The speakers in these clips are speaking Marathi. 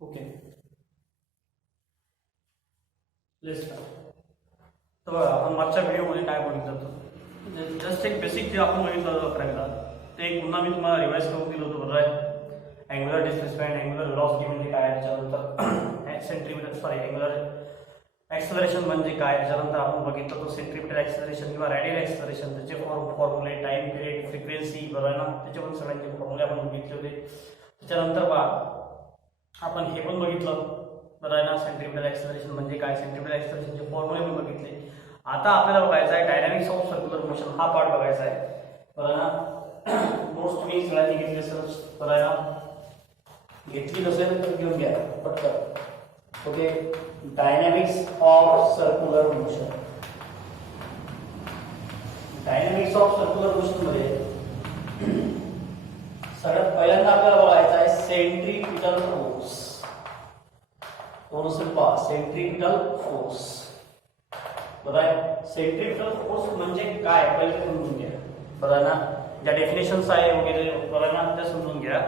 Okay let's start. तर बघा आपण मागच्या व्हिडिओमध्ये काय बघितलं होतं, जस्ट एक बेसिक जे आपण बघितलं होतं अकरावीला ते एक पुन्हा मी तुम्हाला रिवाइज करून दिलं होतं. बरोबर आहे. अँग्युलर डिस्प्लेसमेंट, अँग्युलर व्हेलॉसिटी म्हणजे काय, त्याच्यानंतर सेंट्रिपिटल अँग्युलर ॲक्सेलरेशन म्हणजे काय, त्याच्यानंतर आपण बघितलं तो सेंट्रिपिटल ॲक्सेलरेशन किंवा रॅडियल ॲक्सेलरेशन, त्याचे फॉर्म्युले, टाइम पिरियड, फ्रिक्वेन्सी, बरोबर आहे ना, त्याचे पण सगळ्यांचे फॉर्म्युले आपण बघितले होते. त्याच्यानंतर पहा आपण हे पण बघितलं, बरोबर आहे ना, सेंट्रिपिटल ॲक्सेलरेशन म्हणजे काय, सेंट्रिपिटल ॲक्सेलरेशनचे फॉर्म्युले पण बघितले. आता आपल्याला बघायचं आहे डायनॅमिक्स ऑफ सर्क्युलर मोशन, हा पार्ट बघायचा आहे. बरोबर आहे ना, नोट्स तुम्ही सगळ्यांनी घेतली असेल, बरोबर आहे ना, घेतली नसेल तर घेऊन घ्या पटकन. Okay, dynamics of circular motion. Dynamics of circular motion मध्ये सगळ्यात पहिल्यांदा आपल्याला बघायचं आहे सेंट्रिपिटल फोर्स. दोन असेल पहा, सेंट्रिपिटल फोर्स. बरोबर आहे. सेंट्रिपिटल फोर्स म्हणजे काय पहिले समजून घ्या. बरोबर आहे ना, ज्या डेफिनेशन्स आहे वगैरे, बरोबर आहे ना, त्या समजून घ्या.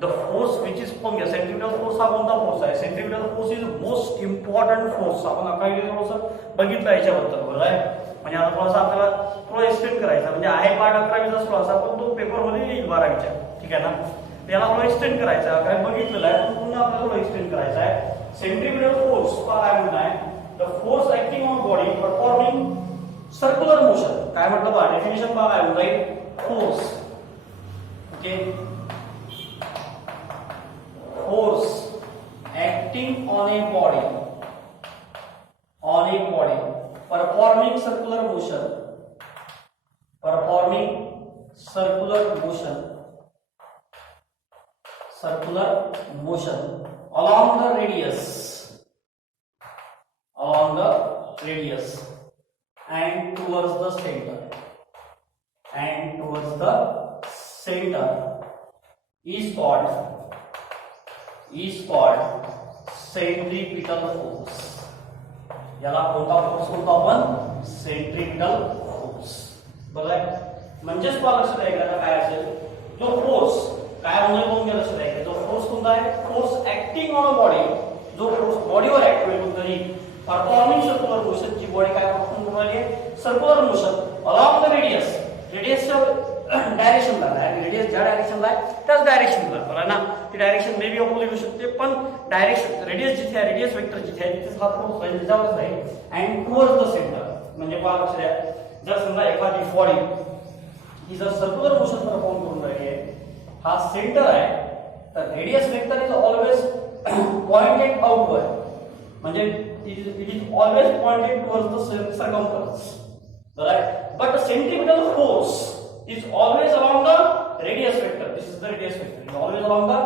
The force which is from या सेंट्रिपिटल फोर्स हा कोणता फोर्स आहे, centripetal force is most important force. आपण काही थोडंसं बघितलं याच्याबद्दल. बरोबर आहे. म्हणजे आता थोडासा आपल्याला थोडं एक्सप्लेन करायचा, म्हणजे आहे पार्ट 11वीचा थोडासा, पण तो पेपरमध्ये येईल 12वीच्या. ठीक आहे ना, त्याला थोडं एक्सटेंड करायचा आहे. काय बघितलेलं आहे पण पुन्हा आपल्याला थोडं एक्सटेंड करायचं आहे. सेंट्रिपिटल फोर्स काय म्हणत आहे, the force acting on body performing circular motion. काय म्हटलं बघा, डेफिनेशन बघा काय म्हणताय, force. Okay, force acting on a body performing circular motion along the radius and towards the center is called centripetal force. याला कोणता फोर्स म्हणतो आपण, सेंट्रिपिटल फोर्स. बरोबर आहे. म्हणजेच तुला लक्षात द्यायचं काय असेल, जो फोर्स काय म्हणजे कोणत्या लक्षात द्यायचं, जो फोर्स कोणता आहे, force acting on a body, जो फोर्स बॉडीवर ऍक्ट होईल तरी परफॉर्मिंग सर्क्युलर मोशन, जी बॉडी काय परफॉर्म करून राहिली आहे, सर्क्युलर मोशन अलॉंग द रेडियसच्या डायरेक्शनला आहे. रेडियस ज्या डायरेक्शनला आहे त्याच डायरेक्शनला. बरोबर ना, ती डायरेक्शन मे बी ऑपोजिट होऊ शकते, पण डायरेक्शन रेडियस जिथे आहे, रेडियस वेक्टर जिथे आहे तिथे हा फोर्स आहे, त्याच्यावरच आहे. अँड टुवर्ड्स द सेंटर म्हणजे पहा लक्ष द्या, जर समजा एखादी बॉडी ही जर सर्क्युलर मोशन परफॉर्म करून राहिली आहे, हा सेंटर आहे, तर radius vector is always pointed outward, म्हणजे it is always pointed towards the circumference. Right, but the centripetal force is always along the radius vector. This is the radius vector. Is always along the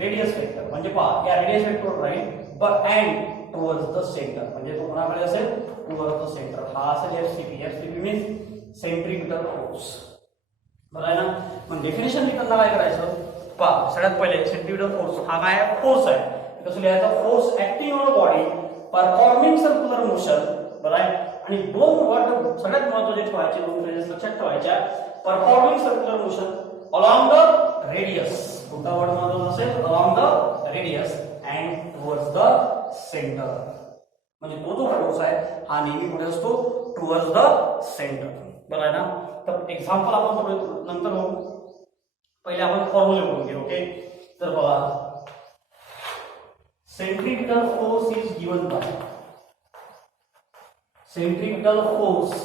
radius vector. म्हणजे पहा या radius vector राहील, but and towards the center. म्हणजे तो कोणाकडे असेल, towards the center. हा असेल FCP. FCP means centripetal force. बरं आहे ना. मग डेफिनेशन लिहिताना काय करायचं, पहा सगळ्यात पहिले सेंट्रिपिटल फोर्स हा काय आहे, फोर्स आहे. कसं लिहायचं, force acting on body performing circular motion. बरं आहे. आणि दोन वर्ड सगळ्यात महत्त्वाचे ठेवायचे, दोन फ्रेजेस लक्षात ठेवायच्या, performing circular motion along the radius. कोणता वर्ड महत्त्वाचा असेल, along the radius and towards the centre. म्हणजे तो जो फोर्स आहे हा नेहमी कुठे असतो, टुवर्ड्स द सेंटर. बरं आहे ना. तर एक्झाम्पल आपण थोडे नंतर बघू, पहिले आपण फॉर्म्युले बघून घेऊ. ओके, तर बघा, centripetal force is given by, centripetal force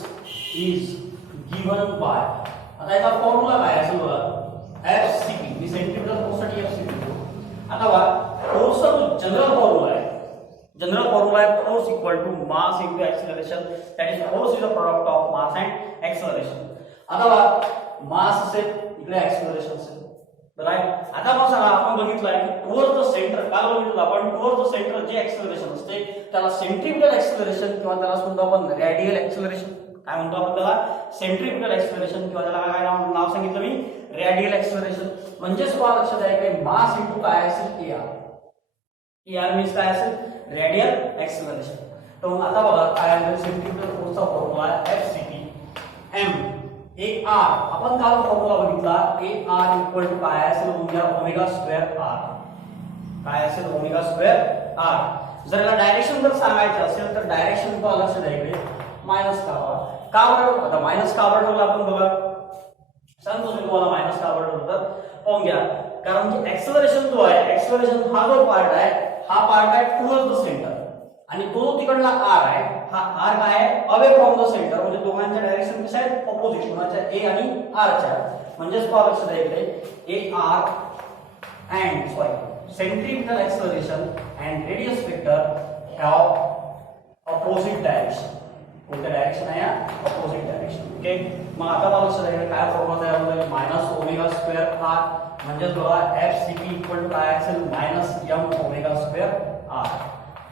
is given by, आता याचा फॉर्म्युला काय असेल बघा, FCP. मी सेंट्रिपिटल फोर्स साठी FCP घेतो. आता बघा फोर्सचा जो जनरल फॉर्म्युला आहे, force equal to mass into acceleration, that is force is a product of mass and acceleration. आता बघा मास असेल, इकडे एक्सेलरेशन असेल. राईट. आता मग सांगा, आपण बघितलं आहे की टुवर्ड्स द सेंटर, काल बघितलं आपण, टुवर्ड्स द सेंटर जे एक्सेलरेशन असते त्याला सेंट्रिपिटल एक्सेलरेशन किंवा त्याला म्हणतो आपण रॅडियल एक्सेलरेशन. काय म्हणतो आपण त्याला, सेंट्रिपिटल एक्सेलरेशन किंवा त्याला काय नाव सांगितलं मी, रॅडियल एक्सेलरेशन. म्हणजेच तुम्हाला लक्षात आहे की मास इनटू काय असेल, AR मीन्स काय असेल, रॅडियल एक्सेलरेशन. तर मग आता बघा काय आहे, सेंट्रिपिटल फोर्सचा फॉर्म्युला FCP m एक आर. आपण काल फॉर्म्युला बघितला, AR इक्वल टू काय असेल, ओमेगा स्क्वेअर आर. काय असेल ओमेगा स्क्वेअर आर। जर याला डायरेक्शन जर सांगायचं असेल तर डायरेक्शन तो लक्ष द्या इकडे मायनस का बरं, आता मायनस का बरं ठेवलं आपण बघा, सांगतो मी तुम्हाला मायनस का बरं ठेवलं तर पाहून घ्या, कारण की एक्सेलरेशन जो आहे, एक्सेलरेशन हा जो पार्ट आहे, हा पार्ट आहे टुवर्ड्स द सेंटर आणि तो तिकडला आर आहे, हा आर काय आहे अवे फ्रॉम द सेंटर, म्हणजे दोघांच्या डायरेक्शन कशा आहेत ऑपोजिट, कोणाच्या ए आणि आर च्या, म्हणजेच पहा लक्ष द्या इकडे A R and centripetal acceleration and radius vector have opposite direction, कोणत्या डायरेक्शन आहे या opposite direction, ओके। मग आता मला लक्षात आहे काय फॉर्म्युला तयार होईल, मायनस ओमेगा स्क्वेअर आर, म्हणजे बघा FCP इक्वल टू काय असेल minus m omega square R.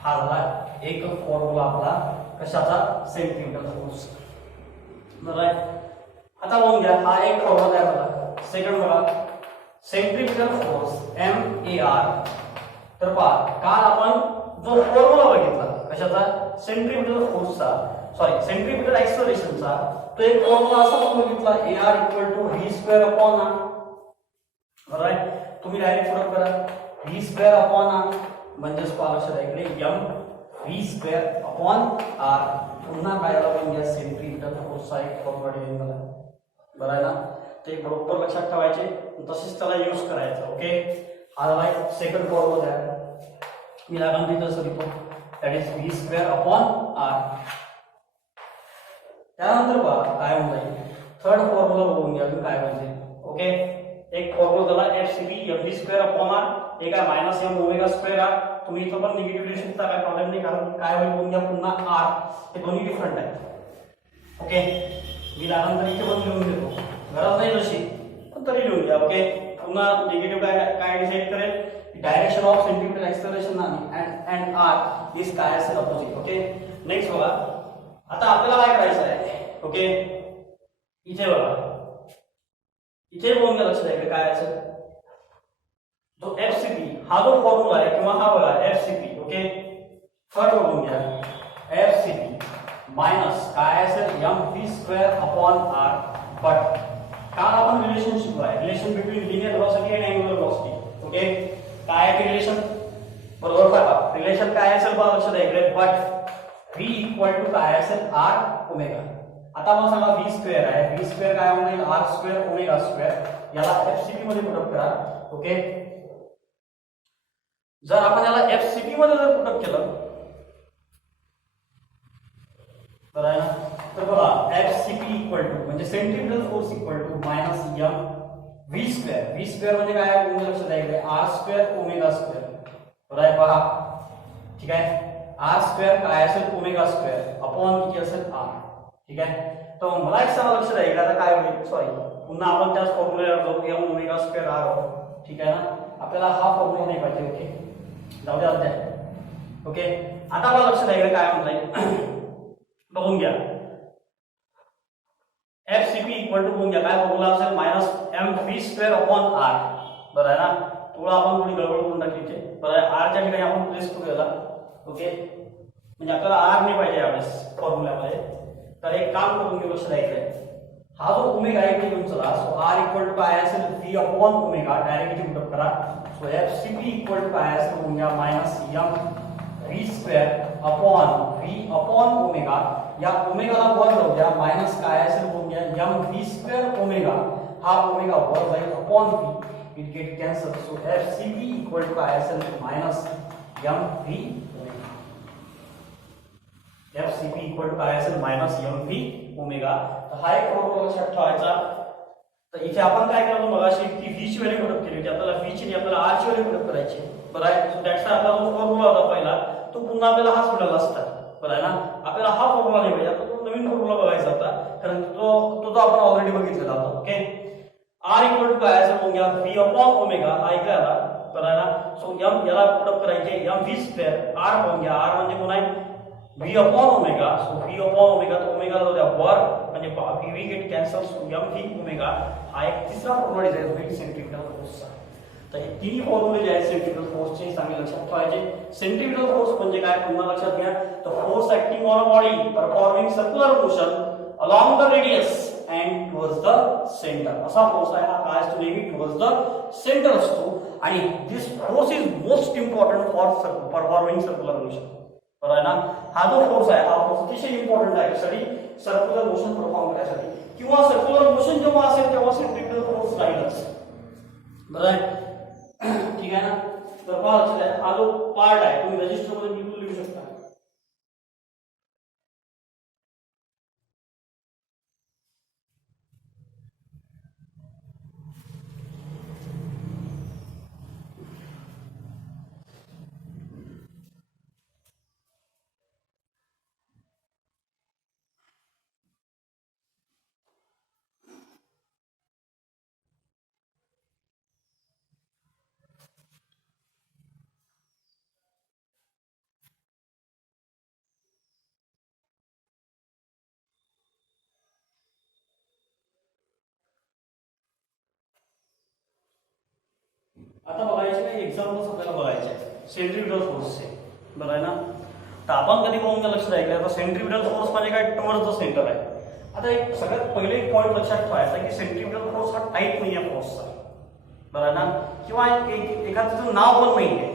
हा झाला एक फॉर्म्युला आपला कशाचा, सेंट्रिपिटल फोर्स, बरोबर। आता बघून घ्या हा एक फॉर्म्युला तयार झाला। सेकंड बघा सेंट्रिपिटल फोर्स MAR, तर पहा काल आपण जो फॉर्म्युला बघितला कशाचा, सेंट्रिपिटल फोर्सचा, सॉरी सेंट्रिपिटल एक्सेलरेशनचा, तो एक फॉर्म्युला असा बघितला AR equal to v square upon r, बरोबर आहे। तुम्ही डायरेक्ट पुढे करा v स्क्वेअर अपॉन r, म्हणजेच पहा लक्षात इकडे m v square upon r, पुन्हा काय आला म्हणजे सेंट्रिपिटल फोर्सचा एक फॉर्म्युला दिलेला मला, बरोबर आहे ना, ते बरोबर लक्षात ठेवायचे, तसेच त्याला यूज करायचं, ओके। हा झाला सेकंड फॉर्म्युला आहे, मी लागण देतो सर इथं, that is v square upon r। त्यानंतर पहा काय म्हणता थर्ड फॉर्म्युला बघून घ्या तुम्ही काय म्हणजे, ओके। एक फॉर्म्युला झाला FCP mv square upon r, एक आहे minus m omega square r, तुम्ही इथं पण निगेटिव्ह लिहू शकता, काय प्रॉब्लेम नाही, कारण काय होईल बघून घ्या पुन्हा r, हे दोन्ही डिफरंट आहेत, ओके। मी लागण तर इथे पण लिहून देतो, गरज नाही जशी पण तरी लिहून घ्या, ओके। पुन्हा निगेटिव्ह काय डिसाइड करेल, direction of centripetal acceleration and r is काय असेल अपोजिट, ओके। नेक्स्ट बघा आता आपल्याला काय करायचं आहे, ओके, इथे बघा, इथे बघून घ्या लक्ष द्या काय असेल, जो FCP हा जो फॉर्म्युला आहे किंवा हा बघा FCP, ओके, फर्स्ट बघून घ्या FCP मायनस काय असेल mv square upon r, but काल आपण रिलेशनशिप आहे, रिलेशन बिटवीन लिनियर व्हेलॉसिटी आणि अँग्युलर व्हेलॉसिटी, ओके। काय आहे रिलेशन, बरोबर बघा रिलेशन काय असेल बघा लक्ष द्या इकडे, बट v इक्वल टू काय असेल r ओमेगा। आता मला सांगा v स्क्वेअर आहे, v स्क्वेअर काय होईल r स्क्वेअर ओमेगा स्क्वेअर, याला FCP मध्ये पुट करा, ओके। जर आपण याला FCP मध्ये जर पुट केलं तर आहे ना, तर बघा FCP इक्वल टू म्हणजे centripetal force equal to minus m v square, v square म्हणजे काय आहे लक्षात द्या r स्क्वेअर ओमेगा स्क्वेअर, बरोबर आहे पहा, ठीक आहे। r स्क्वेअर काय असेल ओमेगा स्क्वेअर अपॉन किती असेल r, ठीक आहे। तर मला एक सांगा लक्षात द्या आता काय होईल, सॉरी पुन्हा आपण त्याच फॉर्म्युल्यावर जाऊ m ओमेगा स्क्वेअर r, ठीक आहे ना, आपल्याला हा फॉर्म्युला नाही पाहिजे, ओके, जाऊ द्या आता, ओके। आता मला लक्षात द्या काय म्हणताय बघून घ्या FCP इक्वल टू बघून घ्या काय फॉर्म्युला असेल minus mv square upon r, बरोबर आहे ना, थोडा आपण थोडी गडबड करून टाकली इथे, बरोबर आहे, r च्या ठिकाणी आपण प्लेस करू याला, ओके, म्हणजे आपल्याला r नाही पाहिजे यावेळेस फॉर्म्युल्यामध्ये, तर एक काम करून घेऊ लक्ष द्यायचं, हा जो ओमेगा आहे ते घेऊन चला, सो r इक्वल टू काय असेल v अपॉन ओमेगा, डायरेक्ट इथे पुट करा, सो FCP इक्वल टू काय असेल बघून घ्या minus m v square upon v upon omega, या ओमेगाला वर जाऊ द्या, मायनस काय असेल बघून घ्या m v स्क्वेअर ओमेगा, हा ओमेगा वर जाईल upon v, it get cancel, so FCP equal to काय असेल minus m v omega, FCP equal to काय असेल मायनस m v ओमेगा। तर हा एक फॉर्म्युला लक्षात ठेवायचा। तर इथे आपण काय करतो मगाशी की v ची व्हॅल्यू पुट केली होती, आपल्याला v ची नाही आपल्याला r ची व्हॅल्यू पुट करायची, बरोबर आहे। सो दॅट्स आपला जो फॉर्म्युला होता पहिला तो पुन्हा आपल्याला हाच मिळाला असता, बरोबर आहे ना, आपल्याला हा फॉर्म्युला नाही पाहिजे, आता तो नवीन फॉर्म्युला बघायचा होता, कारण तो आपण ऑलरेडी बघितलेला होता, ओके। r इक्वल टू काय असेल बघूया v अपॉन ओमेगा, हा इकडे आला, बरोबर आहे ना, सो m याला पुट करायचे mv स्क्वेअर, r बघूया r म्हणजे कोण आहे v upon omega, so v upon omega, तो ओमेगा जाऊ द्या वर, म्हणजे v gate cancel, so mv omega, हा एक तिसरा फॉर्म्युला आहे सेंट्रिपिटल फोर्सचा। तर हे तिन्ही फॉर्म्युले जे आहेत सेंट्रिपिटल फोर्सचे चांगले लक्षात ठेवायचे। सेंट्रिपिटल फोर्स म्हणजे काय पुन्हा लक्षात घ्या, the force acting on a body performing circular motion along the radius and towards the centre. असा फोर्स आहे हा काय असतो नेहमी टुवर्ड्स द सेंटर असतो. आणि this force is most important for performing circular motion. बरोबर आहे ना. हा जो फोर्स आहे हा फोर्स अतिशय इम्पॉर्टंट आहे कशासाठी सर्क्युलर मोशन परफॉर्म करण्यासाठी किंवा सर्क्युलर मोशन जेव्हा असेल तेव्हा सेंट्रिपिटल फोर्स राहीलच. बरोबर आहे ठीक आहे ना. तर पहा लक्षात आहे हा जो पार्ट आहे तुम्ही रजिस्टर मध्ये बिलकुल लिहू शकता. आता बघायचे काही एक्झाम्पल्स आपल्याला बघायचे आहेत सेंट्रिपिटल फोर्सचे. बरं आहे ना. तर आपण कधी पाहून लक्षात ऐकलं आता सेंट्रिपिटल फोर्स म्हणजे काय टुवर्ड्स द सेंटर आहे. आता एक सगळ्यात पहिले एक पॉईंट लक्षात ठेवायचा की सेंट्रिपिटल फोर्स हा टाईप नाही आहे फोर्सचा. बरं आहे ना. किंवा एखादं नाव पण नाही आहे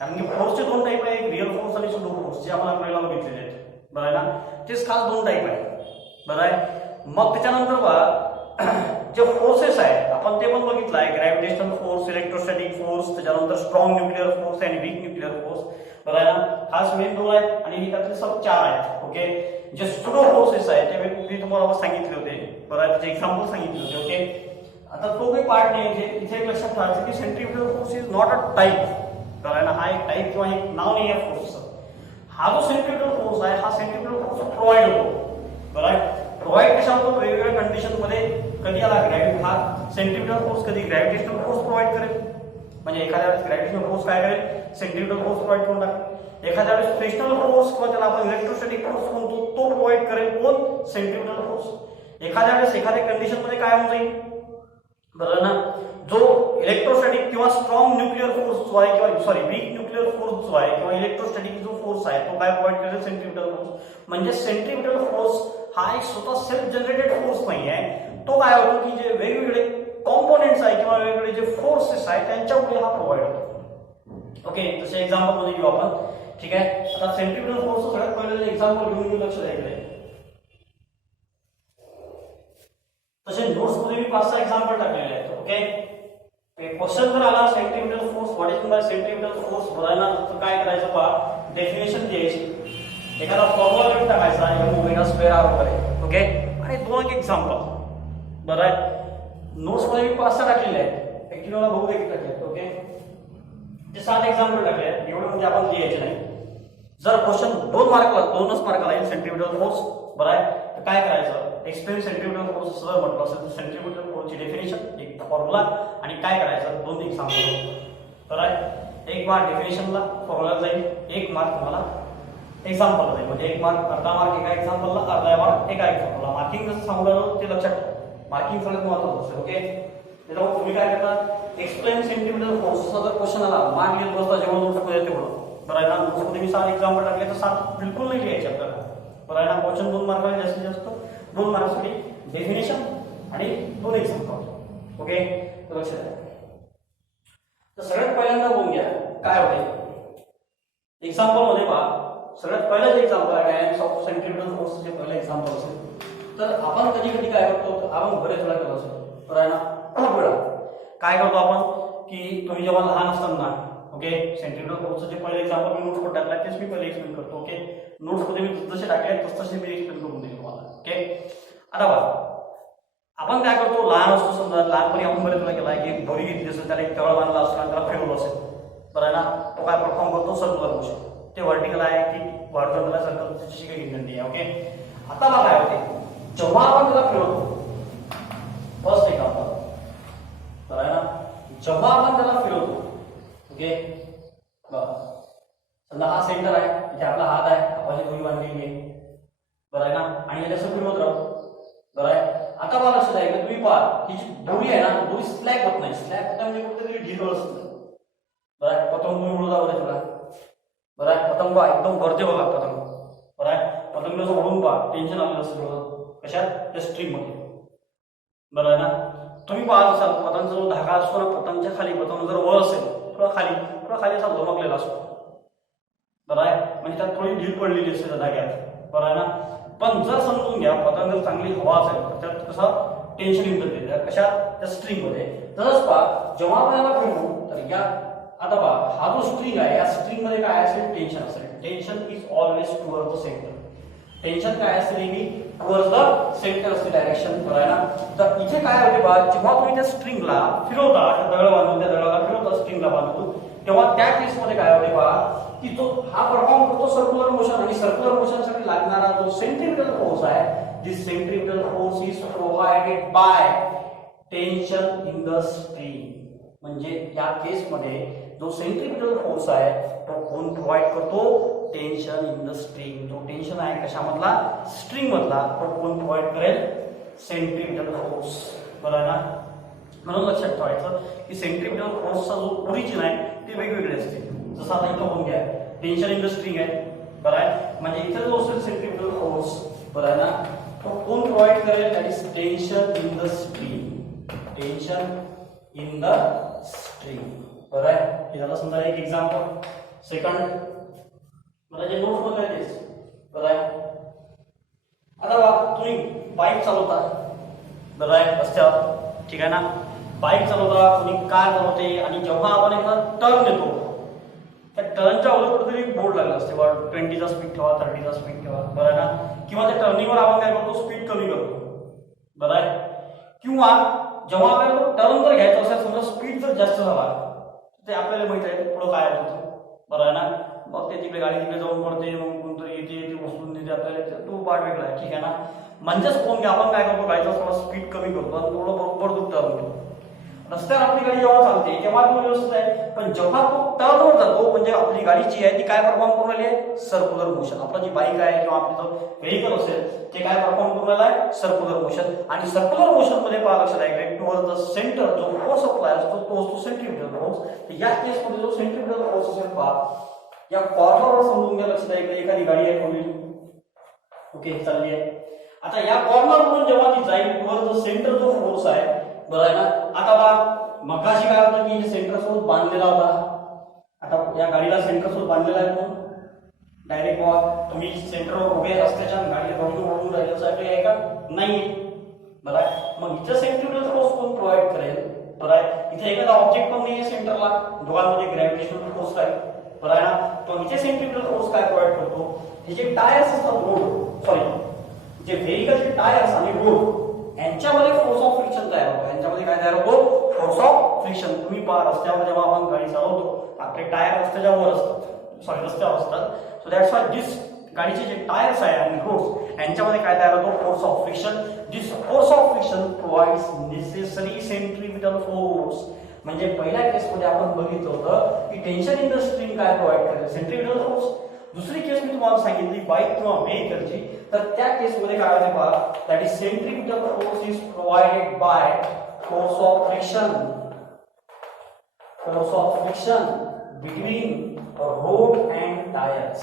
कारण की फोर्सचे दोन टाईप आहे एक रिअल फोर्स आणि सुडो फोर्स जे आपण आपल्याला बघितलेले आहेत. बरं आहे ना. तेच खास दोन टाईप आहे. बरं आहे. मग त्याच्यानंतर बघा जे फोर्सेस आहेत आपण ते पण बघितलं आहे ग्रॅव्हिटेशनल फोर्स इलेक्ट्रोस्टॅटिक फोर्स त्याच्यानंतर स्ट्रॉंग न्यूक्लिअर फोर्स आणि वीक न्यूक्लिअर फोर्स. बरं आहे ना. खास मेन दोन आहेत आणि त्यातले सब चार आहेत. ओके. जे सुडो फोर्सेस आहेत ते मी तुम्हाला सांगितले होते. बरं आहे. त्याचे एक्झाम्पल सांगितले होते. ओके. आता तो काही पार्ट नाही म्हणजे इथे एक लक्षात ठेवायचं की centripetal force is not a type. बरं आहे ना. हा एक टाईप किंवा एक नाव नाही आहे फोर्सचं. हा जो सेंट्रिपिटल फोर्स आहे हा सेंट्रिपिटल फोर्स प्रोव्हाइड होतो. बरं आहे. प्रोव्हाइड कशा होतो वेगवेगळ्या कंडिशन मध्ये कधी आला हा सेंट्रिपिटल फोर्स कधी ग्रॅव्हिटेशनल फोर्स प्रोव्हाइड करेल म्हणजे एखाद्या वेळेस ग्रॅव्हिटेशनल फोर्स काय करेल सेंट्रिपिटल फोर्स प्रोव्हाइड करून टाकेल. एखाद्या वेळेस फ्रिक्शनल फोर्स किंवा त्याला आपण इलेक्ट्रोस्टॅटिक फोर्स म्हणतो तो प्रोव्हाइड करेल कोण सेंट्रिपिटल फोर्स. एखाद्या वेळेस एखाद्या कंडिशन मध्ये काय होऊन जाईल बरं ना जो इलेक्ट्रोस्टॅटिक किंवा स्ट्रॉंग न्यूक्लिअर फोर्स जो आहे किंवा सॉरी वीक न्यूक्लिअर फोर्स जो आहे किंवा इलेक्ट्रोस्टॅटिक जो फोर्स आहे तो काय प्रोव्हाइड करेल सेंट्रिपिटल फोर्स. म्हणजे सेंट्रिपिटल फोर्स हा एक स्वतः सेल्फ जनरेटेड फोर्स नाही आहे. तो काय होतो की जे वेगवेगळे कॉम्पोनेंट्स आहे किंवा वेगवेगळे जे फोर्सेस आहेत त्यांच्यामुळे हा प्रोव्हाइड होतो. ओके. तसे एक्झाम्पल मध्ये घेऊ आपण. ठीक आहे. आता सेंट्रिपिटल फोर्सचं सगळ्यात पहिले एक्झाम्पल घेऊन लक्ष द्यायचं. तसे नोट्स मध्ये मी 5-6 एक्झाम्पल टाकलेले आहेत. ओके. क्वेश्चन जर आला centripetal force what is by centripetal force बघायला तर काय करायचं पहा डेफिनेशन द्यायची एखादा फॉर्म्युला लिहून टाकायचा एम ओमेगा स्क्वेअर आर वगैरे. ओके. आणि दोन एक्झाम्पल. बरं आहे. नोट्स मध्ये मी 5-6 टाकलेले आहेत ऍक्च्युअली मला बहुतेक टाकले. ओके. ते 7 एक्झाम्पल टाकले आहेत एवढं म्हणजे आपण लिहायचे नाही. जर क्वेश्चन 2 मार्काला येईल सेंट्रिपिटल फोर्स बरं आहे तर काय करायचं एक्सप्लेन सेंट्रिपिटल फोर्स सर म्हटलं असेल तर सेंट्रिपिटल फोर्सची डेफिनेशन एक फॉर्म्युला आणि काय करायचं 2 एक्झाम्पल. बरं आहे. 1 मार्क डेफिनेशनला फॉर्म्युला जाईल 1 मार्क तुम्हाला एक्झाम्पलला जाईल म्हणजे 1 मार्क अर्धा मार्क एका एक्झाम्पलला अर्धा मार्क एका एक्झाम्पलला. मार्किंग जसं सांगू ते लक्षात ठेवा. मार्किंग सगळ्यात महत्त्वाचं असतं. ओके. त्याच्यामुळे तुम्ही काय करता एक्सप्लेन सेंट्रिपिटल फोर्सचा जर क्वेश्चन आला मान घेत बसता जेवढं नोट्स मध्ये तेवढं. बरं आहे ना. नोट्स मध्ये मी 7 एक्झाम्पल टाकले तर 7 बिलकुल नाही लिहायचे आपल्याला. बरं आहे ना. क्वेश्चन 2 मार्काला जास्तीत जास्त 2 मार्क्ससाठी डेफिनेशन आणि 2 एक्झाम्पल. ओके. लक्षात द्या. तर सगळ्यात पहिल्यांदा बघून घ्या काय होते एक्झाम्पल मध्ये पहा. सगळ्यात पहिलं एक्झाम्पल आहे डायनॅमिक्स ऑफ सेंट्रिपिटल फोर्सचे पहिलं एक्झाम्पल असेल तर आपण कधी कधी काय करतो आपण बरेच वेळा केलं असेल. बरं आहे ना. खूप वेळा काय करतो आपण की तुम्ही जेव्हा लहान असताना ओके सेंट्रिपिटल फोर्सचं जे पहिलं एक्झाम्पल मी नोट्स टाकला तेच मी पहिले एक्सप्लेन करतो. ओके. नोट्स मध्ये मी जसे टाकले तसे मी एक्सप्लेन करून देईल तुम्हाला. ओके. आता बघा आपण काय करतो लहान असतो समजा लहानपणी आपण बरेच वेळा केला की दोरी घेतली असेल त्याला एक तळ बांधला असेल आणि त्याला फिरवलं असेल. बरं आहे ना. तो काय परफॉर्म करतो सर्क्युलर मोशन. ते व्हर्टिकल आहे की हॉरिझॉन्टल आहे सर्कल त्याची काही घेणं नाही आहे. ओके. आता बघा काय होते जेव्हा आपण त्याला फिरवतो फर्स्ट एक्झाम्पल. बरं आहे ना. जेव्हा आपण त्याला फिरवतो ओके समजा हा सेंटर आहे इथे आपला हात आहे आपण दोरी बांधलेली आहे. बरं आहे ना. आणि याला असं फिरवत राहू. बरं आहे. आता मला लक्षात आहे की तुम्ही पहा ही जी दोरी आहे ना दोरी स्लॅक होत नाही. स्लॅक होता म्हणजे कुठेतरी ढिल असत. बरं आहे. पतंग तुम्ही उडवता बरं तुला. बरं आहे. पतंग एकदम वरते बघा पतंग. बरं आहे. पतंग असं उडून पहा टेन्शन आलेलं असेल कशात? या स्ट्रिंग मध्ये. बरं आहे ना. तुम्ही पाहत असाल पतंगचा जो धागा असतो ना, पतंगच्या खाली पतंग जर वर असेल थोडा खाली असा लमकलेला असतो. बरं आहे, म्हणजे त्यात थोडी ढील पडलेली असते त्या धाग्यात. बरं आहे ना. पण जर समजून घ्या पतंग जर चांगली हवा असेल तर त्यात कसं टेन्शन येतं ते कशात? त्या स्ट्रिंग मध्ये. तसंच पहा जेव्हा आपल्याला फिरवू तर या आता पहा हा जो स्ट्रिंग आहे या स्ट्रिंग मध्ये काय असेल? टेन्शन असेल. Tension is always toward the centre. Tension काय असते नेहमी? टुवर्ड द सेंटर असते डायरेक्शन. बरं आहे ना. तर इथे काय होते पहा जेव्हा तुम्ही त्या स्ट्रिंगला फिरवता, दगड बांधून त्या दगडाला फिरवता स्ट्रिंगला बांधून, तेव्हा त्या केस मध्ये काय होते पहा की तो हा परफॉर्म करतो सर्क्युलर मोशन, आणि सर्क्युलर मोशन साठी लागणारा जो सेंट्रिपिटल फोर्स आहे, this centripetal force is provided by tension in the string. म्हणजे या केस मध्ये जो सेंट्रिपिटल फोर्स आहे तो कोण प्रोव्हाइड करतो? Tension in the string. जो टेन्शन आहे कशामधला? स्ट्रिंग मधला. तो कोण प्रोव्हाइड करेल? Centripetal force. बरं आहे ना. म्हणून लक्षात ठेवायचं की सेंट्रिपिटल फोर्सचा जो ओरिजिन आहे ते वेगवेगळे असते. जसं आता इथं बघून घ्या टेन्शन इन द स्ट्रिंग आहे. बरं आहे, म्हणजे इथं जो असेल सेंट्रिपिटल फोर्स, बरं आहे ना, तो कोण प्रोव्हाइड करेल? That is tension in the string. Tension in the string. बरं आहे. हे झालं समजा एक एक्झाम्पल. सेकंड मला जे नोट मध्ये तेच. बरं आहे. आता बघा तुम्ही बाईक चालवता. बरं आहे, रस्त्यावर. ठीक आहे ना. बाईक चालवता, कोणी कार चालवते, आणि जेव्हा आपण एखादा टर्न येतो त्या टर्नच्या अगोदर कुठेतरी बोर्ड लागला असते 20चा स्पीड ठेवा, 30चा स्पीड ठेवा. बरं आहे ना. किंवा त्या टर्निंगवर आपण काय करतो? स्पीड कमी करतो. बरं आहे. किंवा जेव्हा आपल्याला टर्न जर घ्यायचा असेल, समजा स्पीड जर जास्त झाला ते आपल्याला माहित आहे पुढं काय होतं. बरं आहे ना. मग ते तिकडे गाडी तिकडे जाऊन पडते, मग कोणतरी येते ते उचलून देते आपल्याला, तो पार्ट वेगळा आहे. ठीक आहे ना. म्हणजेच कोण की आपण काय करतो? गाडीचा थोडा स्पीड कमी करतो आणि थोडं बरोबर तो टर्न होतो. रस्त्यावर आपली गाडी जेव्हा चालते तेव्हा तो व्यवस्थित आहे, पण जेव्हा तो टर्नवर जातो म्हणजे आपली गाडी जी आहे ती काय परफॉर्म करून राहिली आहे? Circular motion. आपली जी बाईक आहे किंवा आपली जो व्हेकल असेल ते काय परफॉर्म करून राहिलं आहे? Circular motion. आणि सर्क्युलर मोशन मध्ये पहा लक्षात आहे टुवर्ड द सेंटर जो फोर्स अप्लाय असतो तो सेंट्रिपिटल फोर्स. तर या केस मध्ये जो सेंट्रिपिटल फोर्स असेल पहा या कॉर्नरवर समजून घ्या. लक्षात आहे एखादी गाडी आहे कोणी ओके चालली आहे. आता या कॉर्नर वरून जेव्हा ती जाईल टुवर्ड द सेंटर जो फोर्स आहे, बरं आहे ना. आता बघा मगाशी काय होतं की सेंटर सोबत बांधलेला होता. आता या गाडीला सेंटर सोबत बांधलेला आहे कोण? Direct ball. तुम्ही सेंटरवर उभे रस्त्याच्या गाडीला बाजूला वळून राहिल्यासाठी आहे का? नाही. बरं आहे. मग इथं सेंट्रिपिटल फोर्स कोण प्रोव्हाइड करेल? बरं आहे. इथे एखादा ऑब्जेक्ट पण नाही आहे सेंटरला, दोघांमध्ये ग्रॅव्हिटेशनल फोर्स आहे. बरं आहे ना. तो इथे सेंट्रिपिटल फोर्स काय प्रोव्हाइड करतो? हे जे टायर्स असतात रोड जे व्हेकलचे टायर्स आणि रोड यांच्यामध्ये फोर्स ऑफ फ्रिक्शन तयार होतो. यांच्यामध्ये काय तयार होतो? Force of friction. तुम्ही पहा रस्त्यावर जेव्हा आपण गाडी चालवतो आपले टायर रस्त्याच्या वर असतात, रस्त्यावर असतात. सो दॅट्स व्हाय दिस गाडीचे जे टायर्स आहे आणि रोड्स यांच्यामध्ये काय तयार होतो? Force of friction. This force of friction provides necessary centripetal force. म्हणजे पहिल्या केसमध्ये आपण बघितलं होतं की टेन्शन इन द स्ट्रिंग काय प्रोव्हाइड करेल? Centripetal force. दुसरी केस मी तुम्हाला सांगितली बाईक किंवा व्हेकलची, तर त्या केसमध्ये काय होते पहा that is centripetal force is provided by force of friction. Force of friction between road and tyres.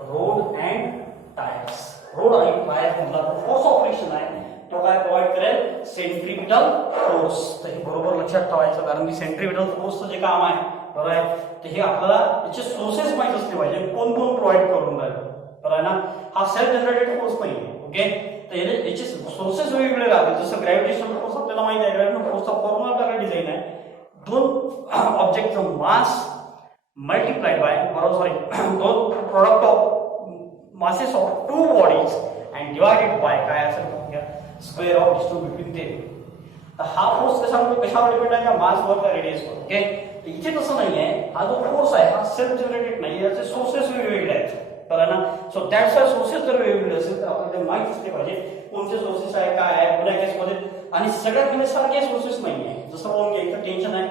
Road and tyres. Road आणि टायर मधला फोर्स ऑफ फ्रिक्शन आहे तो काय प्रोव्हाइड करेल? Centripetal force. तर हे बरोबर लक्षात ठेवायचं, कारण की सेंट्रिपिटल फोर्सचं जे काम आहे बरोबर आहे ते हे आपल्याला याचे सोर्सेस माहित असले पाहिजे, कोण कोण प्रोव्हाइड करून राहिलं. बरोबर आहे ना. हा सेल्फ जनरेटेड फोर्स नाही आहे. ओके. तर याचे सोर्सेस वेगवेगळे राहतात. जसं ग्रॅव्हिटेशनल फोर्स आपल्याला माहिती आहे, ग्रॅव्हिटेशनल फोर्सचा फॉर्म्युला आपल्याकडे डिझाइन आहे. दोन ऑब्जेक्टचं मास मल्टिप्लाइड बाय दोन product of masses of two bodies and divided by काय असेल square of distance between them. तर हा फोर्स कशावर डिपेंड आहे? मासवर का रेडियसवर. ओके. इथे तसं नाहीये. हा जो फोर्स आहे हा सेल्फ जनरेटेड नाही, याचे सोर्सेस वेगवेगळे आहेत. बरोबर ना. सो दॅट्स वाय सोर्सेस जर वेगवेगळे असेल तर आपल्याला माहित असले पाहिजे कोणते सोर्सेस आहे काय आहे पुढल्या केसमध्ये. आणि सगळ्यात म्हणजे सारखे सोर्सेस नाहीये. जसं बघून घ्या इथं टेन्शन आहे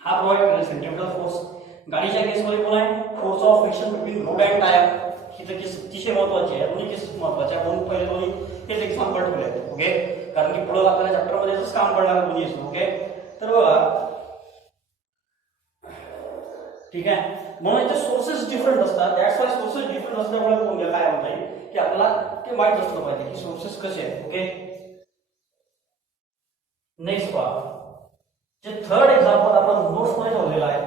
हा प्रोव्हाइड करेल सेंट्रिपिटल फोर्स. गाडीच्या केसमध्ये कोण आहे? Force of friction between road and tyre. ही तर केस अतिशय महत्वाची आहे. दोन्ही केस महत्वाच्या आहे. म्हणून पहिले दोन्ही हेच एक्झाम्पल ठेवले आहेत. ओके. कारण की पुढे आपल्याला चॅप्टरमध्ये काम पडणार दोन्ही असतो. ओके. तर बघा ठीक आहे. म्हणून याचे सोर्सेस डिफरंट असतात. दॅट्स वाय सोर्सेस डिफरंट असल्यामुळे कोण काय म्हणता येईल की आपल्याला ते माहित असलं पाहिजे की सोर्सेस कसे आहेत. ओके. नेक्स्ट पहा, जे थर्ड एक्झाम्पल आपण नोट्स मध्ये ठेवलेलं आहे.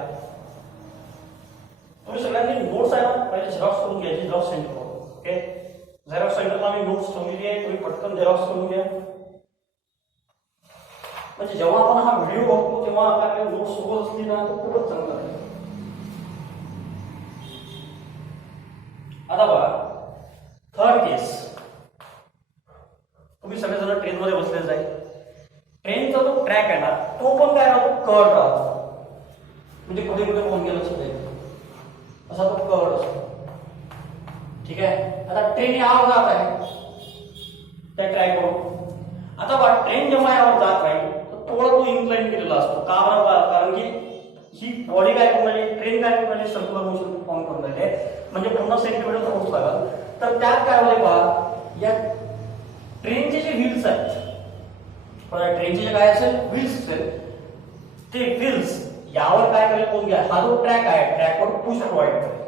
तुम्ही सगळ्यांनी नोट्स आहे ना पहिले झेरॉक्स करून घ्यायची, झेरॉक्स सेंटर करून. ओके. झेरॉक्स सेंटरला मी नोट्स ठेवलेली आहे, तुम्ही पटकन झेरॉक्स करून घ्या. म्हणजे जेव्हा आपण हा व्हिडिओ बघतो तेव्हा आपल्याकडे नोट्स सोबत असली ना तर खूपच चांगलं आहे. आता बघा थर्ड केस, तुम्ही सगळेजण ट्रेनमध्ये बसलेच आहे. ट्रेनचा जो ट्रॅक आहे ना तो पण काय राहतो, कर्ड राहतो. म्हणजे कुठे कुठे कोण गेलं लक्षात येईल असा तो कर्ड असतो. ठीक आहे. आता ट्रेन यावर जात आहे त्या ट्रॅकवर. आता बघा ट्रेन जेव्हा यावर जात राहील थोडा तो इन्क्लाइन केलेला असतो. का बरं? कारण की ही बॉडी काय करून राहिली, ट्रेन काय करून राहिली, सर्क्युलर मोशन फॉर्म करून राहिली आहे. म्हणजे पुन्हा सेंट्रिपेटल फोर्स लागल. तर त्यात काय होईल पहा, या ट्रेनचे जे व्हील्स आहेत, ट्रेनचे जे काय असेल व्हील्स असेल, ते व्हील्स यावर काय करेल कोण घ्या, हा जो ट्रॅक आहे ट्रॅकवर पुश प्रोव्हाइड करेल.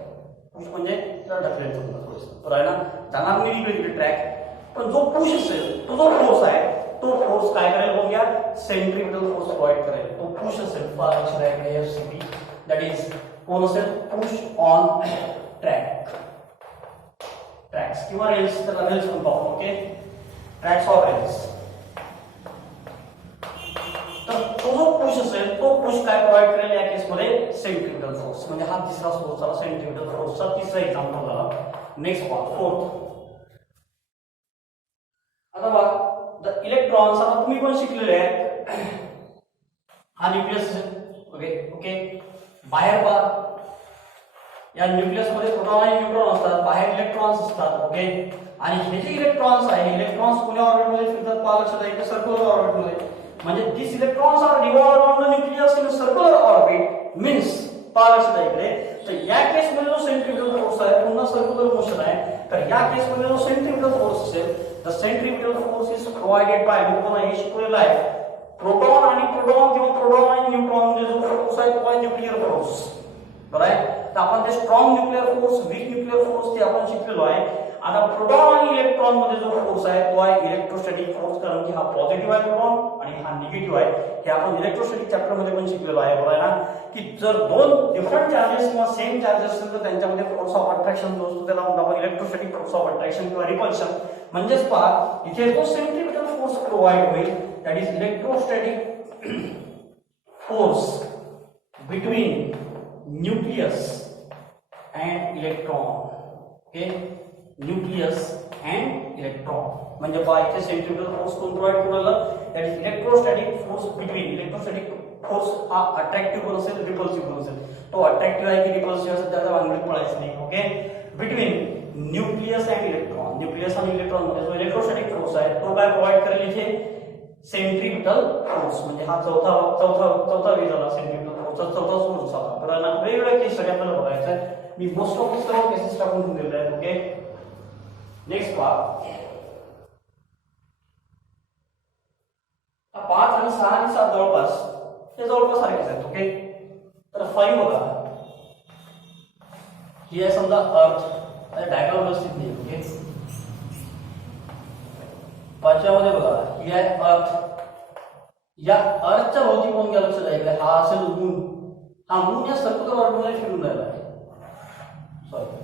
पुश म्हणजे त्याला ढकलेल थोडंसं, बरोबर आहे ना. जाणार नाही इकडे ट्रॅक, पण जो पुश असेल तो जो फोर्स आहे तो फोर्स काय करेल कोण घ्या, सेंट्रिपिटल फोर्स प्रोव्हाइड करेल. तो पुश असेल FCP, दॅट इज कोण असेल, पुश ऑन ट्रॅक, ट्रॅक्स किंवा रेल्स, त्याला रेल्स म्हणतो आपण. ओके. Tracks or rails. तर तो जो पुश असेल तो पुश काय प्रोव्हाइड करेल या केसमध्ये, सेंट्रिपिटल फोर्स. म्हणजे हा तिसरा सोर्स झाला सेंट्रिपिटल फोर्सचा तिसरा एक्झाम्पल झाला. नेक्स्ट पहा फोर्थ. आता बघा द इलेक्ट्रॉन्स, आता तुम्ही पण शिकलेले आहेत, हा न्यूक्लियस असेल. ओके. ओके. बाहेर पहा या न्यूक्लियस मध्ये प्रोटॉन आणि न्यूट्रॉन असतात, बाहेर इलेक्ट्रॉन्स असतात. ओके. आणि हे जे इलेक्ट्रॉन्स आहे, इलेक्ट्रॉन्स कोण्या ऑर्बिटमध्ये फिरतात पहा, लक्षात आहे, सर्क्युलर ऑर्बिटमध्ये. म्हणजे this electrons are revolve around the nucleus in circular orbit means पहा, लक्षात आहे इकडे. तर या केसमध्ये जो सेंट्रिपिटल फोर्स आहे पुन्हा सर्क्युलर मोशन आहे. तर या केसमध्ये जो सेंट्रिपिटल फोर्स असेल, the centripetal force is provided by, मी तुम्हाला हे शिकवलेलं आहे, प्रोटॉन आणि प्रोटॉन किंवा प्रोटॉन आणि न्यूट्रॉन मध्ये जो फोर्स आहे तो आहे न्यूक्लिअर फोर्स. बरोबर आहे. तर आपण ते strong nuclear force, weak nuclear force ते आपण शिकलेलो आहे. आता प्रोटॉन आणि इलेक्ट्रॉन मध्ये जो फोर्स आहे तो आहे इलेक्ट्रोस्टॅटिक फोर्स, कारण की हा पॉझिटिव्ह आहे प्रोटॉन आणि हा निगेटिव्ह आहे. हे आपण इलेक्ट्रोस्टॅटिक चॅप्टर मध्ये पण शिकलेलो आहे. बरोबर आहे ना, की जर दोन डिफरंट चार्जेस किंवा सेम चार्जेस असतील तर त्यांच्यामध्ये फोर्स ऑफ अट्रॅक्शन जो असतो त्याला म्हणतो आपण इलेक्ट्रोस्टॅटिक फोर्स ऑफ अट्रॅक्शन किंवा रिपल्शन. म्हणजेच पहा इथे जो सेंट्रिपिटल फोर्स प्रोव्हाइड होईल that is electrostatic force between nucleus and electron. Okay. Nucleus and electron म्हणजे पहा इथे सेंट्रिपिटल फोर्स कोण प्रोव्हाइड करून राहिलं, that is electrostatic force between. Electrostatic force हा अट्रॅक्टिव्ह पण असेल, रिपल्सिव्ह पण असेल. तो अट्रॅक्टिव्ह आहे की रिपल्सिव्ह असेल त्याचा भानगडीत पडायचं नाही. Okay. Between nucleus and electron, nucleus आणि इलेक्ट्रॉन मध्ये जो इलेक्ट्रोस्टॅटिक फोर्स आहे तो काय प्रोव्हाइड करेल इथे, सेंट्रिपिटल फोर्स. म्हणजे हा चौथा वे झाला सेंट्रिपिटल फोर्सचा चौथा सोर्स झाला. बरोबर ना. वेगवेगळ्या केस सगळ्या आपल्याला बघायचं आहे. मी मोस्ट ऑफ सर्व केसेस टाकून दिलेले आहेत. ओके. नेक्स्ट पार्ट 5 आणि 6 आणि 7 जवळपास हे जवळपास सारखेच आहेत. ओके. तर 5 बघा, ही आहे समजा अर्थ, डायग्राम व्यवस्थित नाही. ओके. 5व्या मध्ये बघा ही आहे अर्थ. या अर्थच्या भोवती कोण गेलं लक्षात आहे, हा असेल मून. हा मून या सर्क्युलर ऑर्बिटमध्ये फिरून राहिला आहे. सॉरी,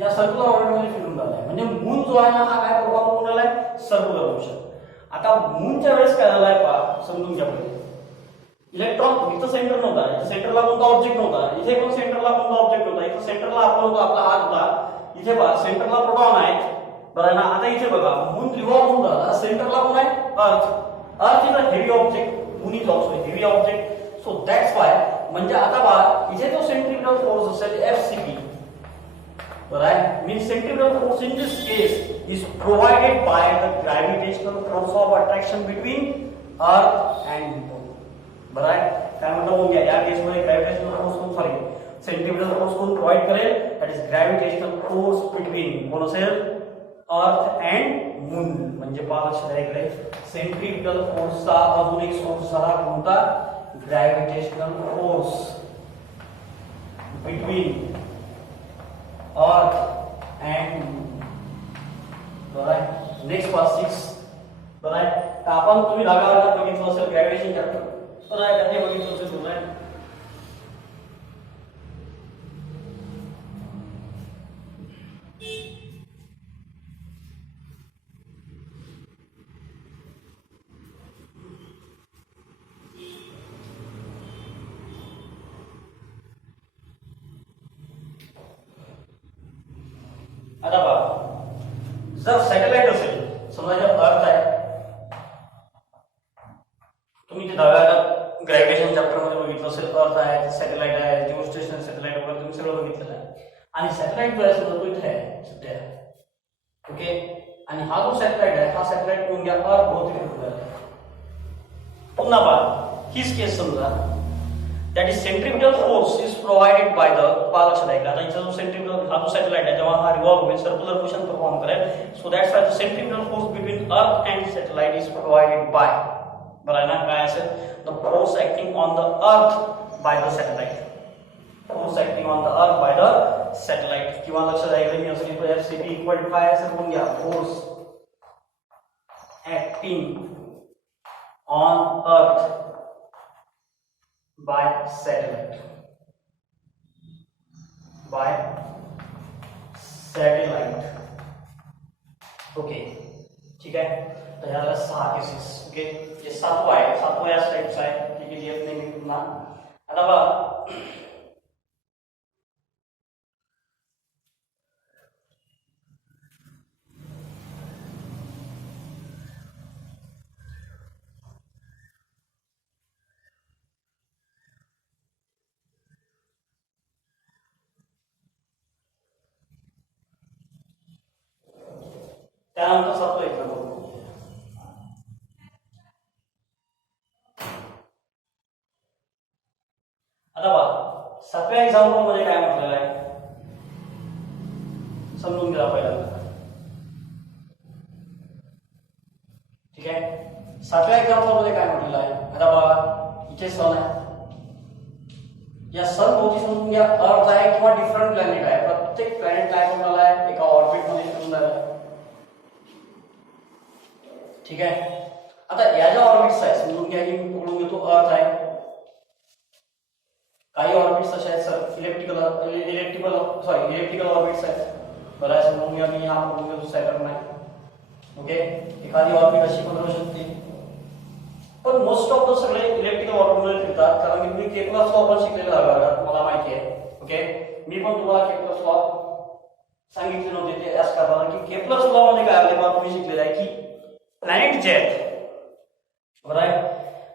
या सर्क्युलर ऑर्बिटमध्ये फिरून राहिला आहे. म्हणजे मून जो आहे ना हा काय परफॉर्म करून राहिला आहे, सर्क्युलर मोशन. आता मूनच्या वेळेस काय झालं आहे पहा, समजून घ्या पहिले. इलेक्ट्रॉन इथं सेंटर नव्हता, इथं सेंटरला कोणता ऑब्जेक्ट नव्हता, इथे पण सेंटरला कोणता ऑब्जेक्ट नव्हता. इथं सेंटरला आपण होतो, आपला हात होता. इथे पहा सेंटरला प्रोटॉन आहे. बरं ना. आता इथे बघा मून रिव्हॉल्व होऊन राहिला, सेंटरला कोण आहे, अर्थ. Earth is a heavy object, moon is also heavy object. So that's Y, म्हणजे आता पहा इथे जो सेंट्रिपिटल फोर्स असेल FCP, बरं आहे, means centripetal force in this case is provided by the gravitational force of attraction between earth and neutron. बरं आहे. काय म्हणतो मग या केसमध्ये ग्रॅव्हिटेशनल फोर्स कोण, सॉरी सेंट्रिपिटल फोर्स कोण प्रोव्हाइड करेल, that is gravitational force between कोण असेल, अर्थ अँड मून. म्हणजे पहा लक्षात आहे इकडे सेंट्रिपिटल फोर्सचा अजून एक सोर्स झाला कोणता, gravitational force between earth and moon. बरोबर. Next part 6. बरोबर. तर आपण तुम्ही 10व्या वर्गात बघितलं असेल ग्रॅव्हिटेशन चॅप्टर. बरोबर. त्याने बघितलं असेल बरोबर. आता बघा, जर सॅटेलाइट असेल, समजा जर अर्थ आहे, तुम्ही ते 10व्या ग्रॅव्हिटेशन चॅप्टर मध्ये बघितलं असेल, अर्थ आहे, सॅटेलाइट आहे, जिओस्टेशनरी सॅटेलाइट वगैरे तुम्ही सगळं बघितलेलं आहे. आणि सॅटेलाइट जो आहे समजा तो इथे आहे सध्या. ओके. आणि हा जो सॅटेलाइट आहे, हा सॅटेलाइट कोण घ्या अर्थ भोवती फिरतो आहे. पुन्हा पहा, हीच केस समजा, that is centripetal force is provided by the लक्षात आहे का. आता इथं जो सेंट्रिपिटल हा जो सॅटेलाइट आहे जेव्हा हा रिव्हॉल्व होईल सर्क्युलर मोशन परफॉर्म करेल. So that's why the centripetal force between earth and satellite is provided by. बरोबर आहे ना. काय असेल the force acting on the earth by the satellite. Force acting on the earth by the satellite. किंवा लक्षात आहे मी असं लिहितो FCP इक्वल टू काय असेल म्हणून घ्या force acting on earth by satellite. Okay. ठीक आहे. तर ह्याला 6 केसेस. ओके. जे 7वा आहे, 7वा या टाइपचा आहे. ठीक आहे. लिहित नाही मी पुन्हा. आता बघा, त्यानंतर 7वा एक बघू. आता बघा, 7व्या एक्झाम्पल मध्ये काय म्हटलेलं आहे समजून घ्या पहिल्यांदा. ठीक आहे. 7व्या एक्झाम्पल मध्ये काय म्हटलेलं आहे. आता बघा, इथे सन आहे. या सन भोवती समजून घ्या अर्थ आहे किंवा डिफरंट प्लॅनेट आहे. प्रत्येक प्लॅनेट काय बनवला आहे एका ऑर्बिट मध्ये समजून आहे. ठीक आहे. आता या ज्या ऑर्बिट्स आहेत समजून घ्या की मी पकडून घेतो अर्थ आहे. काही ऑर्बिट्स असे आहेत सर इलेक्ट्रिकल ऑर्बिट्स आहेत. बरं आहे. समजून घ्या मी हा पकडून घेतो सॅटर्न आहे. ओके. एखादी ऑर्बिट अशी पण असू शकते, पण मोस्ट ऑफ द सगळे इलेक्ट्रिकल ऑर्बिट मध्ये फिरतात. कारण की तुम्ही केपलर्स लॉ पण शिकलेला आहे, मला माहिती आहे. ओके. मी पण तुम्हाला केपलर्स लॉ सांगितले नव्हते ते याच कारणाला की केपलर्स लॉ मध्ये काय आले तुम्ही शिकलेलं आहे की प्लॅनेट जे आहेत बरोबर आहे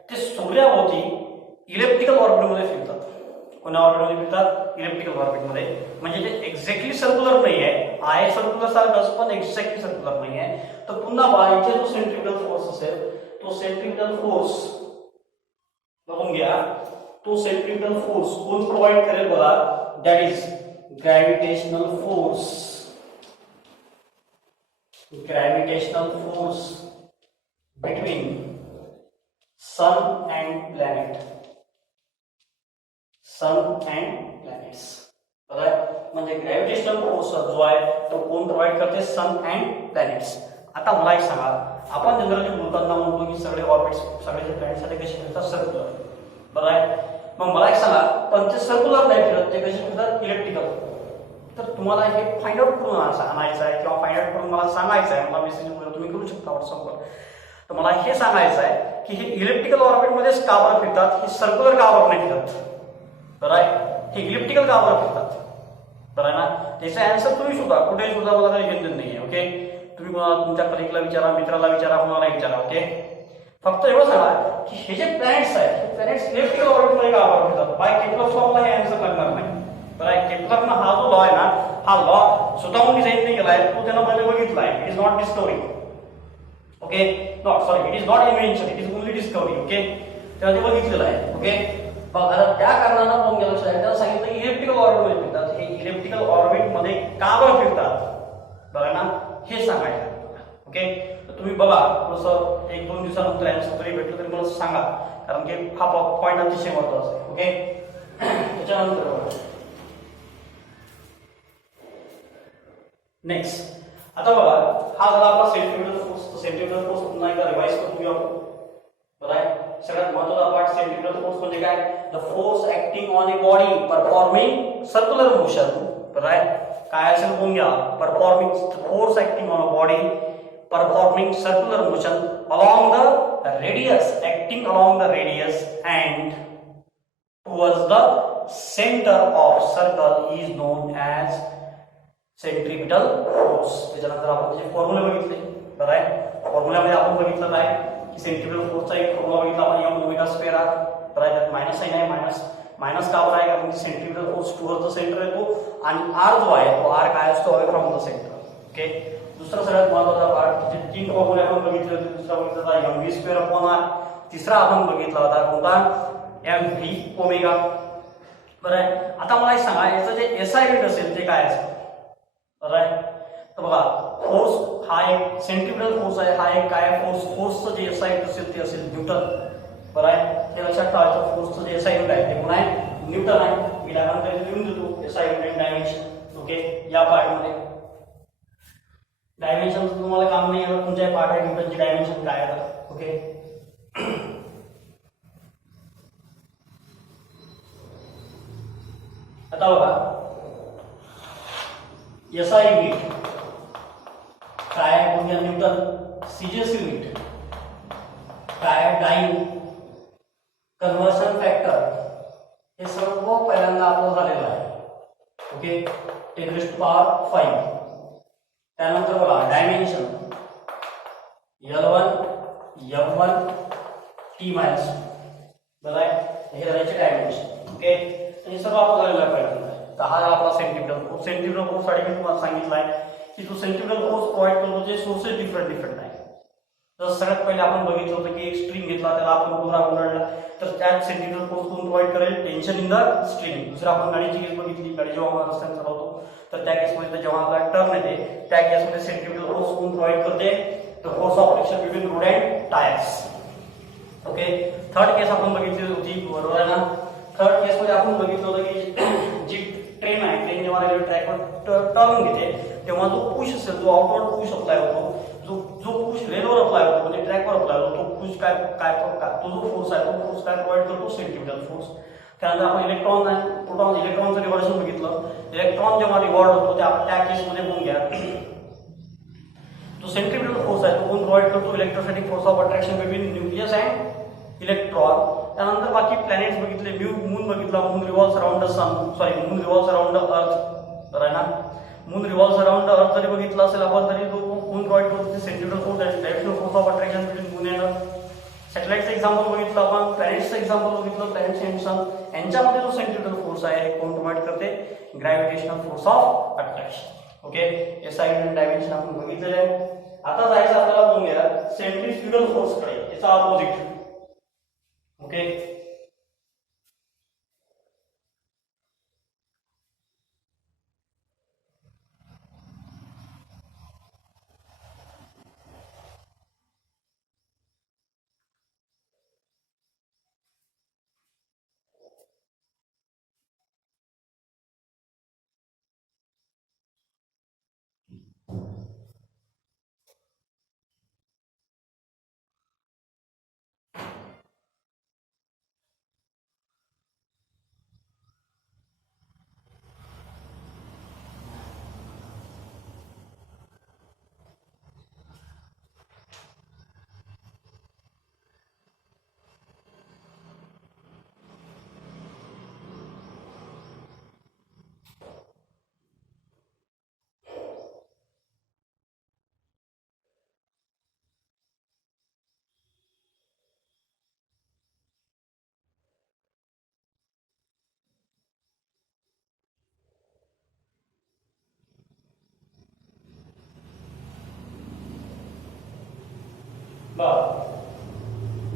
ते सूर्याभोवती इलेक्ट्रिकल ऑर्बिट मध्ये फिरतात. कोणत्या ऑर्बिट मध्ये फिरतात? इलेक्ट्रिकल ऑर्बिट मध्ये. म्हणजे ते एक्झॅक्टली सर्क्युलर नाही आहे सर्क्युलर सारखंच पण एक्झॅक्टली सर्क्युलर नाही आहे. तर पुन्हा पहा, इथे जो सेंट्रिपिटल फोर्स असेल तो सेंट्रिपिटल फोर्स बघून घ्या. तो सेंट्रिपिटल फोर्स कोण प्रोव्हाइड करेल बघा. That is gravitational force. Gravitational force between sun and planet. बरोबर. म्हणजे ग्रॅव्हिटेशनल फोर्स जो आहे तो कोण प्रोव्हाइड करते? सन अँड प्लॅनेट्स. आता मला एक सांगा, आपण जनरली बोलताना म्हणतो की सगळे ऑर्बिट्स सगळे प्लॅनेट्स साठी कसे फिरतात? सर्क्युलर. बरोबर आहे. मग मला एक सांगा, पण ते सर्क्युलर नाही फिरत, ते कसे फिरतात? इलेक्ट्रिकल. तर तुम्हाला हे फाइंड आउट करून आणायचं आहे किंवा फाइंड आउट करून मला सांगायचं आहे. मला मेसेज तुम्ही करू शकता व्हॉट्सअपवर. तर मला हे सांगायचं आहे की हे इलेक्ट्रिकल ऑर्बिट मध्येच का बरं फिरतात, हे सर्क्युलर का बरं नाही फिरत? बरं आहे. हे इलिप्टिकल का बरं फिरतात? बरं आहे ना. त्याचा आन्सर तुम्ही शोधा, कुठेही शोधा, मला काही घेणं नाहीये. ओके. तुम्ही तुमच्या कलिगला विचारा, मित्राला विचारा, कोणाला विचारा. ओके. फक्त एवढं सांगा की हे जे प्लॅनेट्स आहेत हे प्लॅनेट्स इलेक्ट्रिकल ऑर्बिट मध्ये का बरं फिरतात? बाय केपलर्स लॉ मला हे आन्सर लागणार नाही. बरं आहे. केपलरनं हा जो लॉ आहे ना, हा लॉ स्वतःहून डिझाईन नाही केलाय, तो त्यानं पहिले बघितलाय. It is not discovery. Okay. Not sorry, it is not invention, it is only discovery. Okay. तेव्हा ते बघितलेलं आहे. ओके. बघा त्या कारणानं कोण गेलं त्यानं सांगितलं की इलेक्ट्रिकल ऑर्बिट मध्ये फिरतात. हे इलेक्ट्रिकल ऑर्बिट मध्ये का बरं फिरतात? बघा ना, हे सांगायचं. ओके. तुम्ही बघा थोडंसं 1-2 दिवसानंतर आन्सर जरी भेटलं तरी मला सांगा, कारण की हा पॉईंट अतिशय महत्त्वाचा आहे. ओके, त्याच्यानंतर नेक्स्ट आता बघा, हा झाला आपला सेंट्रिपिटल फोर्स. सेंट्रिपिटल फोर्स पुन्हा एकदा रिवाइज करून घेऊ आपण. बरं आहे, सगळ्यात महत्त्वाचा पार्ट सेंट्रिपिटल फोर्स म्हणजे काय? The force acting on a body performing circular motion. बरं आहे, काय असेल बघून घ्या. Performing force acting on a body performing circular motion along the radius, acting along the radius and towards the center of circle is known as centripetal force. त्याच्यानंतर आपण त्याचे फॉर्म्युला बघितले. बरं आहे, फॉर्म्युल्यामध्ये आपण बघितलं काय की सेंट्रिपिटल फोर्सचा एक फॉर्म्युला बघितला आपण, एम ओमेगा स्क्वेअर आर. बरं आहे, त्यात मायनस साइन आहे. मायनस का बरं आहे? कारण की centripetal force towards the centre येतो आणि आर जो आहे तो आर काय असतो? Away from the centre. Okay, दुसरा सगळ्यात महत्त्वाचा पार्ट जे 3 फॉर्म्युले आपण बघितले होते. दुसरा बघितला होता M V square upon R. तिसरा आपण बघितला होता कोणता? M V omega. बरं आहे, आता मला एक सांगा, याचं जे एसआय युनिट असेल ते काय असेल? बरं आहे, तर बघा फोर्स हा एक सेंट्रिपिटल फोर्स आहे. हा एक काय फोर्सचं जे एसआय युनिट असेल ते असेल न्यूटन. बरं आहे, हे लक्षात ठेवायचं. फोर्सचं जे एसआय युनिट आहे ते कोण आहे? न्यूटन आहे. मी डायग्राम लिहून देतो एसआय युनिट डायमेन्शन. ओके, या पार्टमध्ये डायमेन्शन तुम्हाला काम नाही आहे, तुमच्या पार्ट आहे न्यूटनची डायमेन्शन काय आहे. ओके, आता बघा एसआय युनिट काय? म्हणजे न्यूटन. सीजीएस युनिट काय? डाइन. कन्व्हर्शन फॅक्टर हे सर्व पहिल्यांदा आपलं झालेलं आहे. ओके, 10⁵. त्यानंतर बघा dimension L1 M1 T minus. बरं आहे, हे झाल्याचे डायमेन्शन. ओके, हे सर्व आपलं झालेलं आहे पहिल्यांदा. तर हा आपला सेंट्रिपिटल फोर्स. सेंट्रिपिटल फोर्स साठी मी तुम्हाला सांगितलं आहे की तो सेंट्रिपिटल फोर्स प्रोव्हाइड करतो जे सोर्सेस डिफरंट आहे. तर सगळ्यात पहिले आपण बघितलं होतं की एक स्ट्रिंग घेतला, त्याला आपण दोरा गुंडाळला, तर त्यात सेंट्रिपिटल फोर्स कोण प्रोव्हाइड करेल? Tension in the string. दुसरं आपण गाडीची केस बघितली. गाडी जेव्हा आपण रस्त्याने चालवतो तर त्या केसमध्ये जेव्हा आपला टर्न येते त्या केसमध्ये सेंट्रिपिटल फोर्स कोण प्रोव्हाइड करते? The force of friction between road and tyres. Okay, third case आपण बघितली होती. बरोबर आहे ना? थर्ड केसमध्ये आपण बघितलं होतं की जी ट्रेन आहे, ट्रेन जेव्हा रेल्वे ट्रॅकवर टर्न घेते तेव्हा जो पुश असेल, जो आउटवर्ड पुश अप्लाय होतो, जो पुश रेलवर अप्लाय होतो म्हणजे ट्रॅकवर अप्लाय होतो, तो पुश काय तो जो फोर्स आहे तो फोर्स काय प्रोव्हाइड करतो? Centripetal force. त्यानंतर आपण इलेक्ट्रॉन आणि प्रोटॉन, इलेक्ट्रॉनचं रिव्हॉल्यूशन बघितलं. इलेक्ट्रॉन जेव्हा रिव्हॉल्व होतो त्या केसमध्ये बघून घ्या तो सेंट्रिपिटल फोर्स आहे तो कोण प्रोव्हाइड करतो? Electrostatic force of attraction between nucleus and electron. त्यानंतर बाकी प्लॅनेट्स बघितले. मून बघितला. Moon revolves around the sun, sorry moon revolves around the earth. बरं आहे ना? मून रिव्हॉल्व्स अराउंड द अर्थ जरी बघितलं असेल आपण तरी तो कोण प्रोव्हाइड करतो? सेंट्रिपिटल फोर्स आहे, directional force of attraction between moon and earth. सॅटेलाइटचं एक्झाम्पल बघितलं आपण. प्लॅनेट्सचं एक्झाम्पल बघितलं. प्लॅनेट्स अँड सन यांच्यामध्ये जो सेंट्रिपिटल फोर्स आहे कोण प्रोव्हाइड करते? Gravitational force of attraction. Okay, SI unit dimension आपण बघितलेले आहे. आता जायचं आपल्याला बघून घ्या सेंट्रिफ्युगल फोर्स कडे, याचा ऑपोजिट. ओके,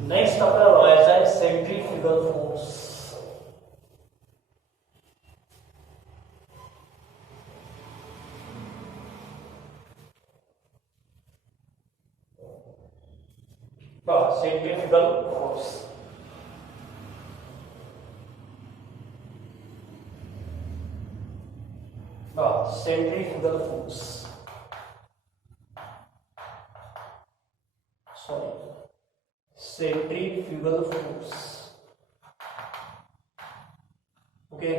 नेक्स्ट आपल्याला बघायचं आहे centrifugal force. Centrifugal force. Centrifugal force, sorry, centrifugal force. Okay,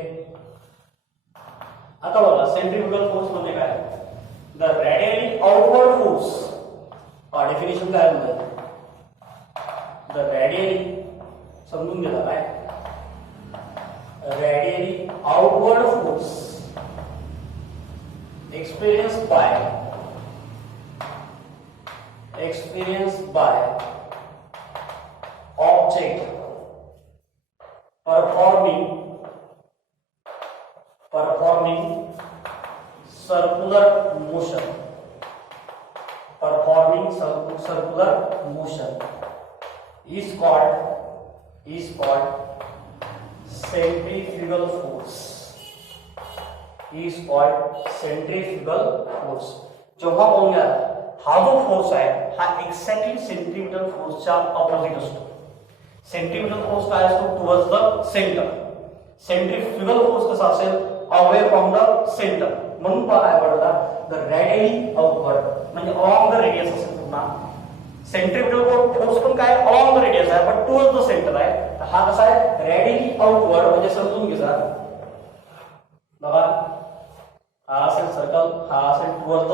आता बघा सेंट्रीफ्युगल फोर्स म्हणजे काय? The radially outward force. Definition काय म्हणतात? द रॅडियली, समजून घेता काय? Radially outward force experienced by object performing circular motion, is called centrifugal force. Centrifugal force. जेव्हा पाहूया हा जो फोर्स आहे हा एक्झॅक्टली सेंट्रीपिटल फोर्सच्या ऑपोजिट असतो. सेंट्रीपिटल फोर्स काय असतो? Towards the centre. Centrifugal force कसा असेल? Away from the centre. म्हणून काय पडला? द रॅडियली आउटवर्ड, म्हणजे अलॉंग द रेडियस असेल पुन्हा. सेंट्रीपिटल फोर्स पण काय अलॉंग द रेडियस आहे पण टुवर्ड्स द सेंटर आहे. हा कसा आहे? रॅडियली आउटवर्ड, म्हणजे समजून घ्या बघा, हा असेल सर्कल, हा असेल टुवर्ड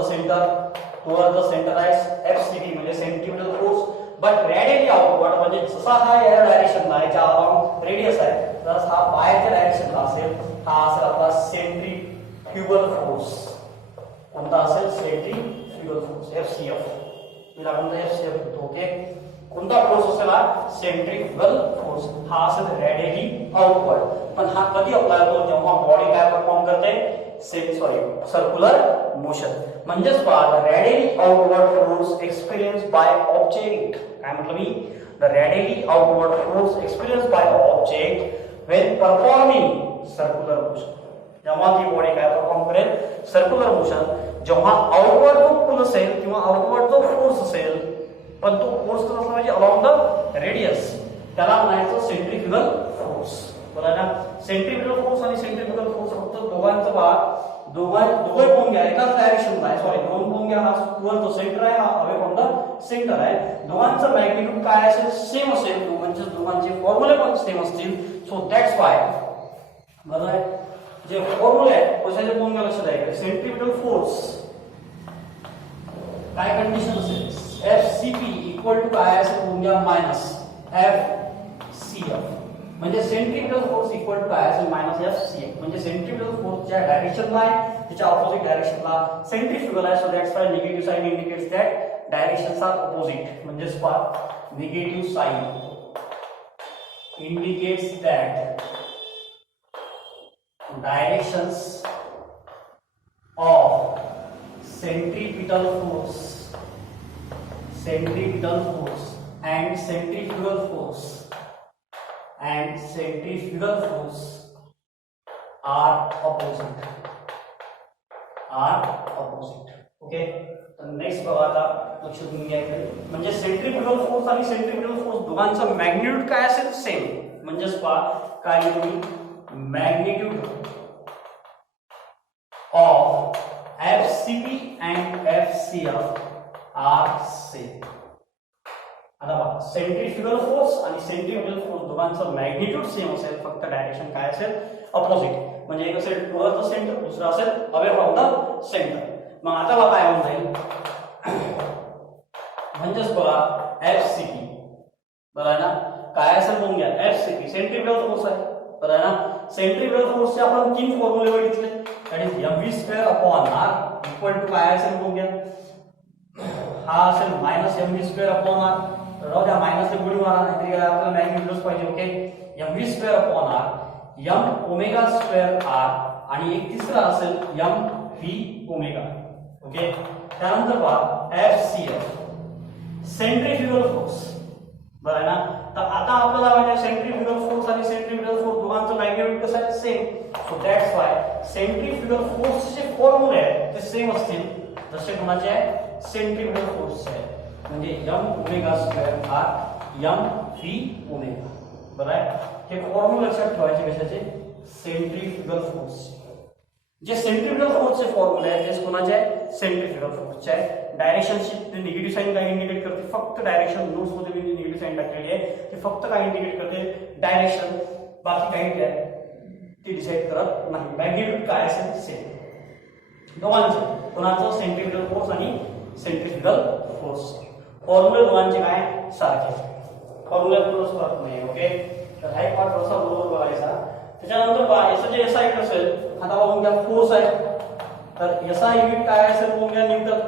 द सेंटर आहे एफसीटी म्हणजे centripetal force. But radially outward म्हणजे जसा हा या डायरेक्शनला आहे, ज्या अलॉंग रेडियस आहे, तसं हा बाहेरच्या डायरेक्शनला असेल. हा असेल आपला सेंट्रीफ्युगल फोर्स. कोणता असेल? Centrifugal force, FCF. तिला आपण एफसीएफ म्हणतो. ओके, कोणता फोर्स असेल? हा सेंट्रीफ्युगल फोर्स. हा असेल रॅडियली आउटवर्ड. पण हा कधी अप्लाय होतो? जेव्हा बॉडी काय परफॉर्म करते? Circular motion. म्हणजेच पहा, radially outward force experience by object. काय म्हटलं मी? The radially outward force experience by object when performing circular motion. जेव्हा ती बॉडी काय परफॉर्म करेल? Circular motion. जेव्हा आउटवर्ड जो पुल असेल किंवा आउटवर्ड जो फोर्स असेल, पण तो फोर्स कसा असला पाहिजे? Along the radius. त्याला म्हणायचं सेंट्रीफ्युगल फोर्स. बरोबर ना? सेंट्रीपिटल फोर्स आणि सेंट्रीफ्युगल फोर्स फक्त दोघांचं पहा, दोघे पाहून घ्या, एकाच डायरेक्शनला आहे. सॉरी, दोन पाहून घ्या. हा टुवर्ड द सेंटर आहे, हा अवे फ्रॉम द सेंटर आहे. दोघांचं मॅग्निट्यूड काय असेल? सेम असेल. दोघांचे फॉर्म्युले पण सेम असतील. सो दॅट्स वाय, बरोबर आहे, जे फॉर्म्युले आहेत कशाचे पाहून घ्या, लक्षात आहे. सेंट्रीपिटल फोर्स काय कंडिशन असेल? एफसीपी इक्वल टू काय असेल? पाहून घ्या, मायनस एफसीएफ. म्हणजे सेंट्रीपिटल फोर्स इक्वल टू काय असेल? Minus FCF. म्हणजे सेंट्रीपिटल फोर्स ज्या डायरेक्शनला आहे त्याच्या ऑपोजिट डायरेक्शनला सेंट्रीफ्युगल आहे. So that's why negative sign indicates that directions are opposite. म्हणजेच पहा, negative sign indicates that directions of centripetal force and centrifugal force are opposite. Okay, तर नेक्स्ट बघा, आता लक्ष देऊन घ्या. म्हणजे सेंट्रीफ्युगल फोर्स आणि सेंट्रीपिटल फोर्स दोघांचा मॅग्निट्यूड काय असेल? सेम. म्हणजेच पहा काय तुम्ही, magnitude of FCP and FCF are same. आता पहा, सेंट्रीफ्युगल फोर्स आणि सेंट्रीपिटल फोर्स दोघांचं मॅग्निट्यूड सेम असेल, फक्त डायरेक्शन काय असेल? अपोजिट. म्हणजे एक असेल टुवर्ड द सेंटर, दुसरा असेल अवे फ्रॉम द सेंटर. मग आता बघा काय होऊन जाईल? म्हणजेच बघा FCP, बरोबर आहे ना? काय असेल बघून घ्या. FCP सेंट्रीपिटल फोर्स आहे, बरोबर आहे ना? सेंट्रीपिटल फोर्सचे आपण तीन फॉर्म्युले बघितले. That is mv² upon r equal to काय असेल बघून घ्या. हा असेल मायनस mv² अपॉन r. तर राहू द्या, मायनस ने गुणी मारा, नाहीतरी काय आपल्याला मॅग्निट्यूड पाहिजे. Okay, mv² upon r, m ओमेगा² r आणि एक तिसरा असेल mv ओमेगा. ओके, त्यानंतर पहा FCF सेंट्रीफ्युगल फोर्स, बरोबर आहे ना? तर आता आपल्याला माहिती आहे सेंट्रीफ्युगल फोर्स आणि सेंट्रीपिटल फोर्स दोघांचं मॅग्निट्यूड कसं आहे? Same. So that's Y centrifugal फोर्सचे फॉर्म्युले आहेत ते सेम असतील जसे कोणाचे आहे? सेंट्रीपिटल फोर्सचे आहे. म्हणजे M omega square R M V omega. बरं आहे. हे फॉर्म्युला लक्षात ठेवायचे कशाचे? Centrifugal force. जे सेंट्रीफ्युगल फोर्सचे फॉर्म्युले आहेत ते कोणाचे आहे? सेंट्रीफ्युगल फोर्सचे आहे. डायरेक्शनची निगेटिव्ह साईन काय इंडिकेट करते? फक्त डायरेक्शन. नोट्स मध्ये मी निगेटिव्ह साईन टाकलेली आहे, ते फक्त काय इंडिकेट करते? डायरेक्शन. बाकी काही काय ते डिसाइड करत नाही. मॅग्निट्यूड काय असेल सेम दोघांचे. कोणाचं? सेंट्रीफ्युगल फोर्स आणि सेंट्रीफ्युगल फोर्स. फॉर्म्युले दोघांचे काय सारखे. फॉर्म्युला थोडंच फरक नाही. ओके, तर हा एक पार्ट थोडासा बरोबर बघायचा. त्याच्यानंतर पहा याचं जे एसआय युनिट असेल, आता बघून घ्या फोर्स आहे, तर एसआय युनिट काय असेल बघून घ्या न्यूटन.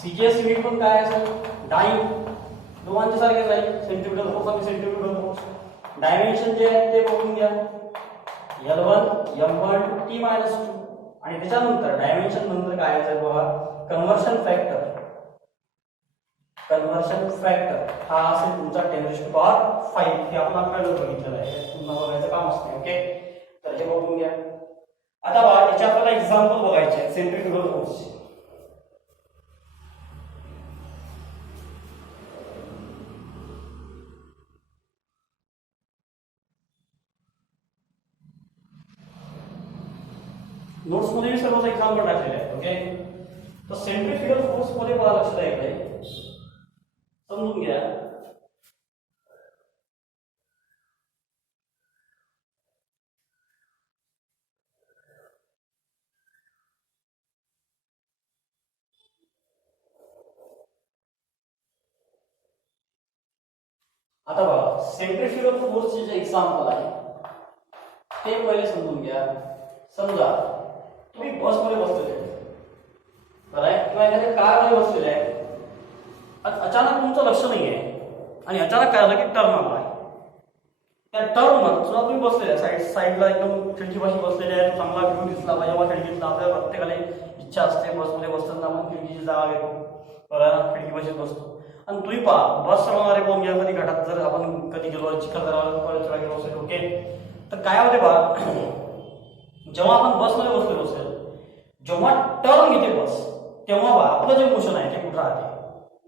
सीजीएस युनिट पण काय असेल? डाईन. दोघांचे सारखेच राहील, सेंट्रीफ्युगल फोर्स आणि सेंट्रीफ्युगल फोर्स. डायमेन्शन जे आहे ते बघून घ्या, L1 M1 T-2. आणि त्याच्यानंतर डायमेन्शन नंतर काय असेल बघा, कन्व्हर्शन फॅक्टर. कन्व्हर्शन फॅक्टर हा असेल तुमचा 10⁵ हे आपण आपल्याला बघितलेलं आहे, पुन्हा बघायचं काम असते. ओके, तर हे बघून घ्या. आता बघा याचे आपल्याला एक्झाम्पल बघायचे आहे सेंट्रीफ्युगल फोर्सचे. नोट्स मध्ये सर्व एक्झाम्पल टाकलेले आहेत. ओके, तर सेंट्रीफ्युगल फोर्स मध्ये बघा लक्ष द्या, इकडे समजून घ्या. आता बघा सेंट्रीफ्युगल फोर्सचे जे एक्झाम्पल आहे ते पहिले समजून घ्या. समजा तुम्ही बसमध्ये बसलेले आहे, बरं आहे, किंवा एखाद्या कारमध्ये बसलेले आहे, अचानक तुमचं लक्ष नाही आहे आणि अचानक काय झालं की टर्न आला आहे. त्या टर्न सुद्धा तुम्ही बसलेले आहे, साईडला एकदम खिडकीपाशी बसलेले आहे, चांगला व्ह्यू दिसला पाहिजे बा खिडकीतला. आपल्याला प्रत्येकाला इच्छा असते बसमध्ये बसताना आपण खिडकीची जागा घेतो, बरं, खिडकीपाशीच बसतो. आणि तुम्ही पहा बस चालवणारे कोण घ्या, कधी घाटात जर आपण कधी गेलो, चिखलदरा गेलो असेल, ओके, तर काय होते बा, जेव्हा आपण बसमध्ये बसलेलो असेल, जेव्हा टर्न घेते बस, तेव्हा बा आपलं जे मोशन आहे ते कुठं राहते?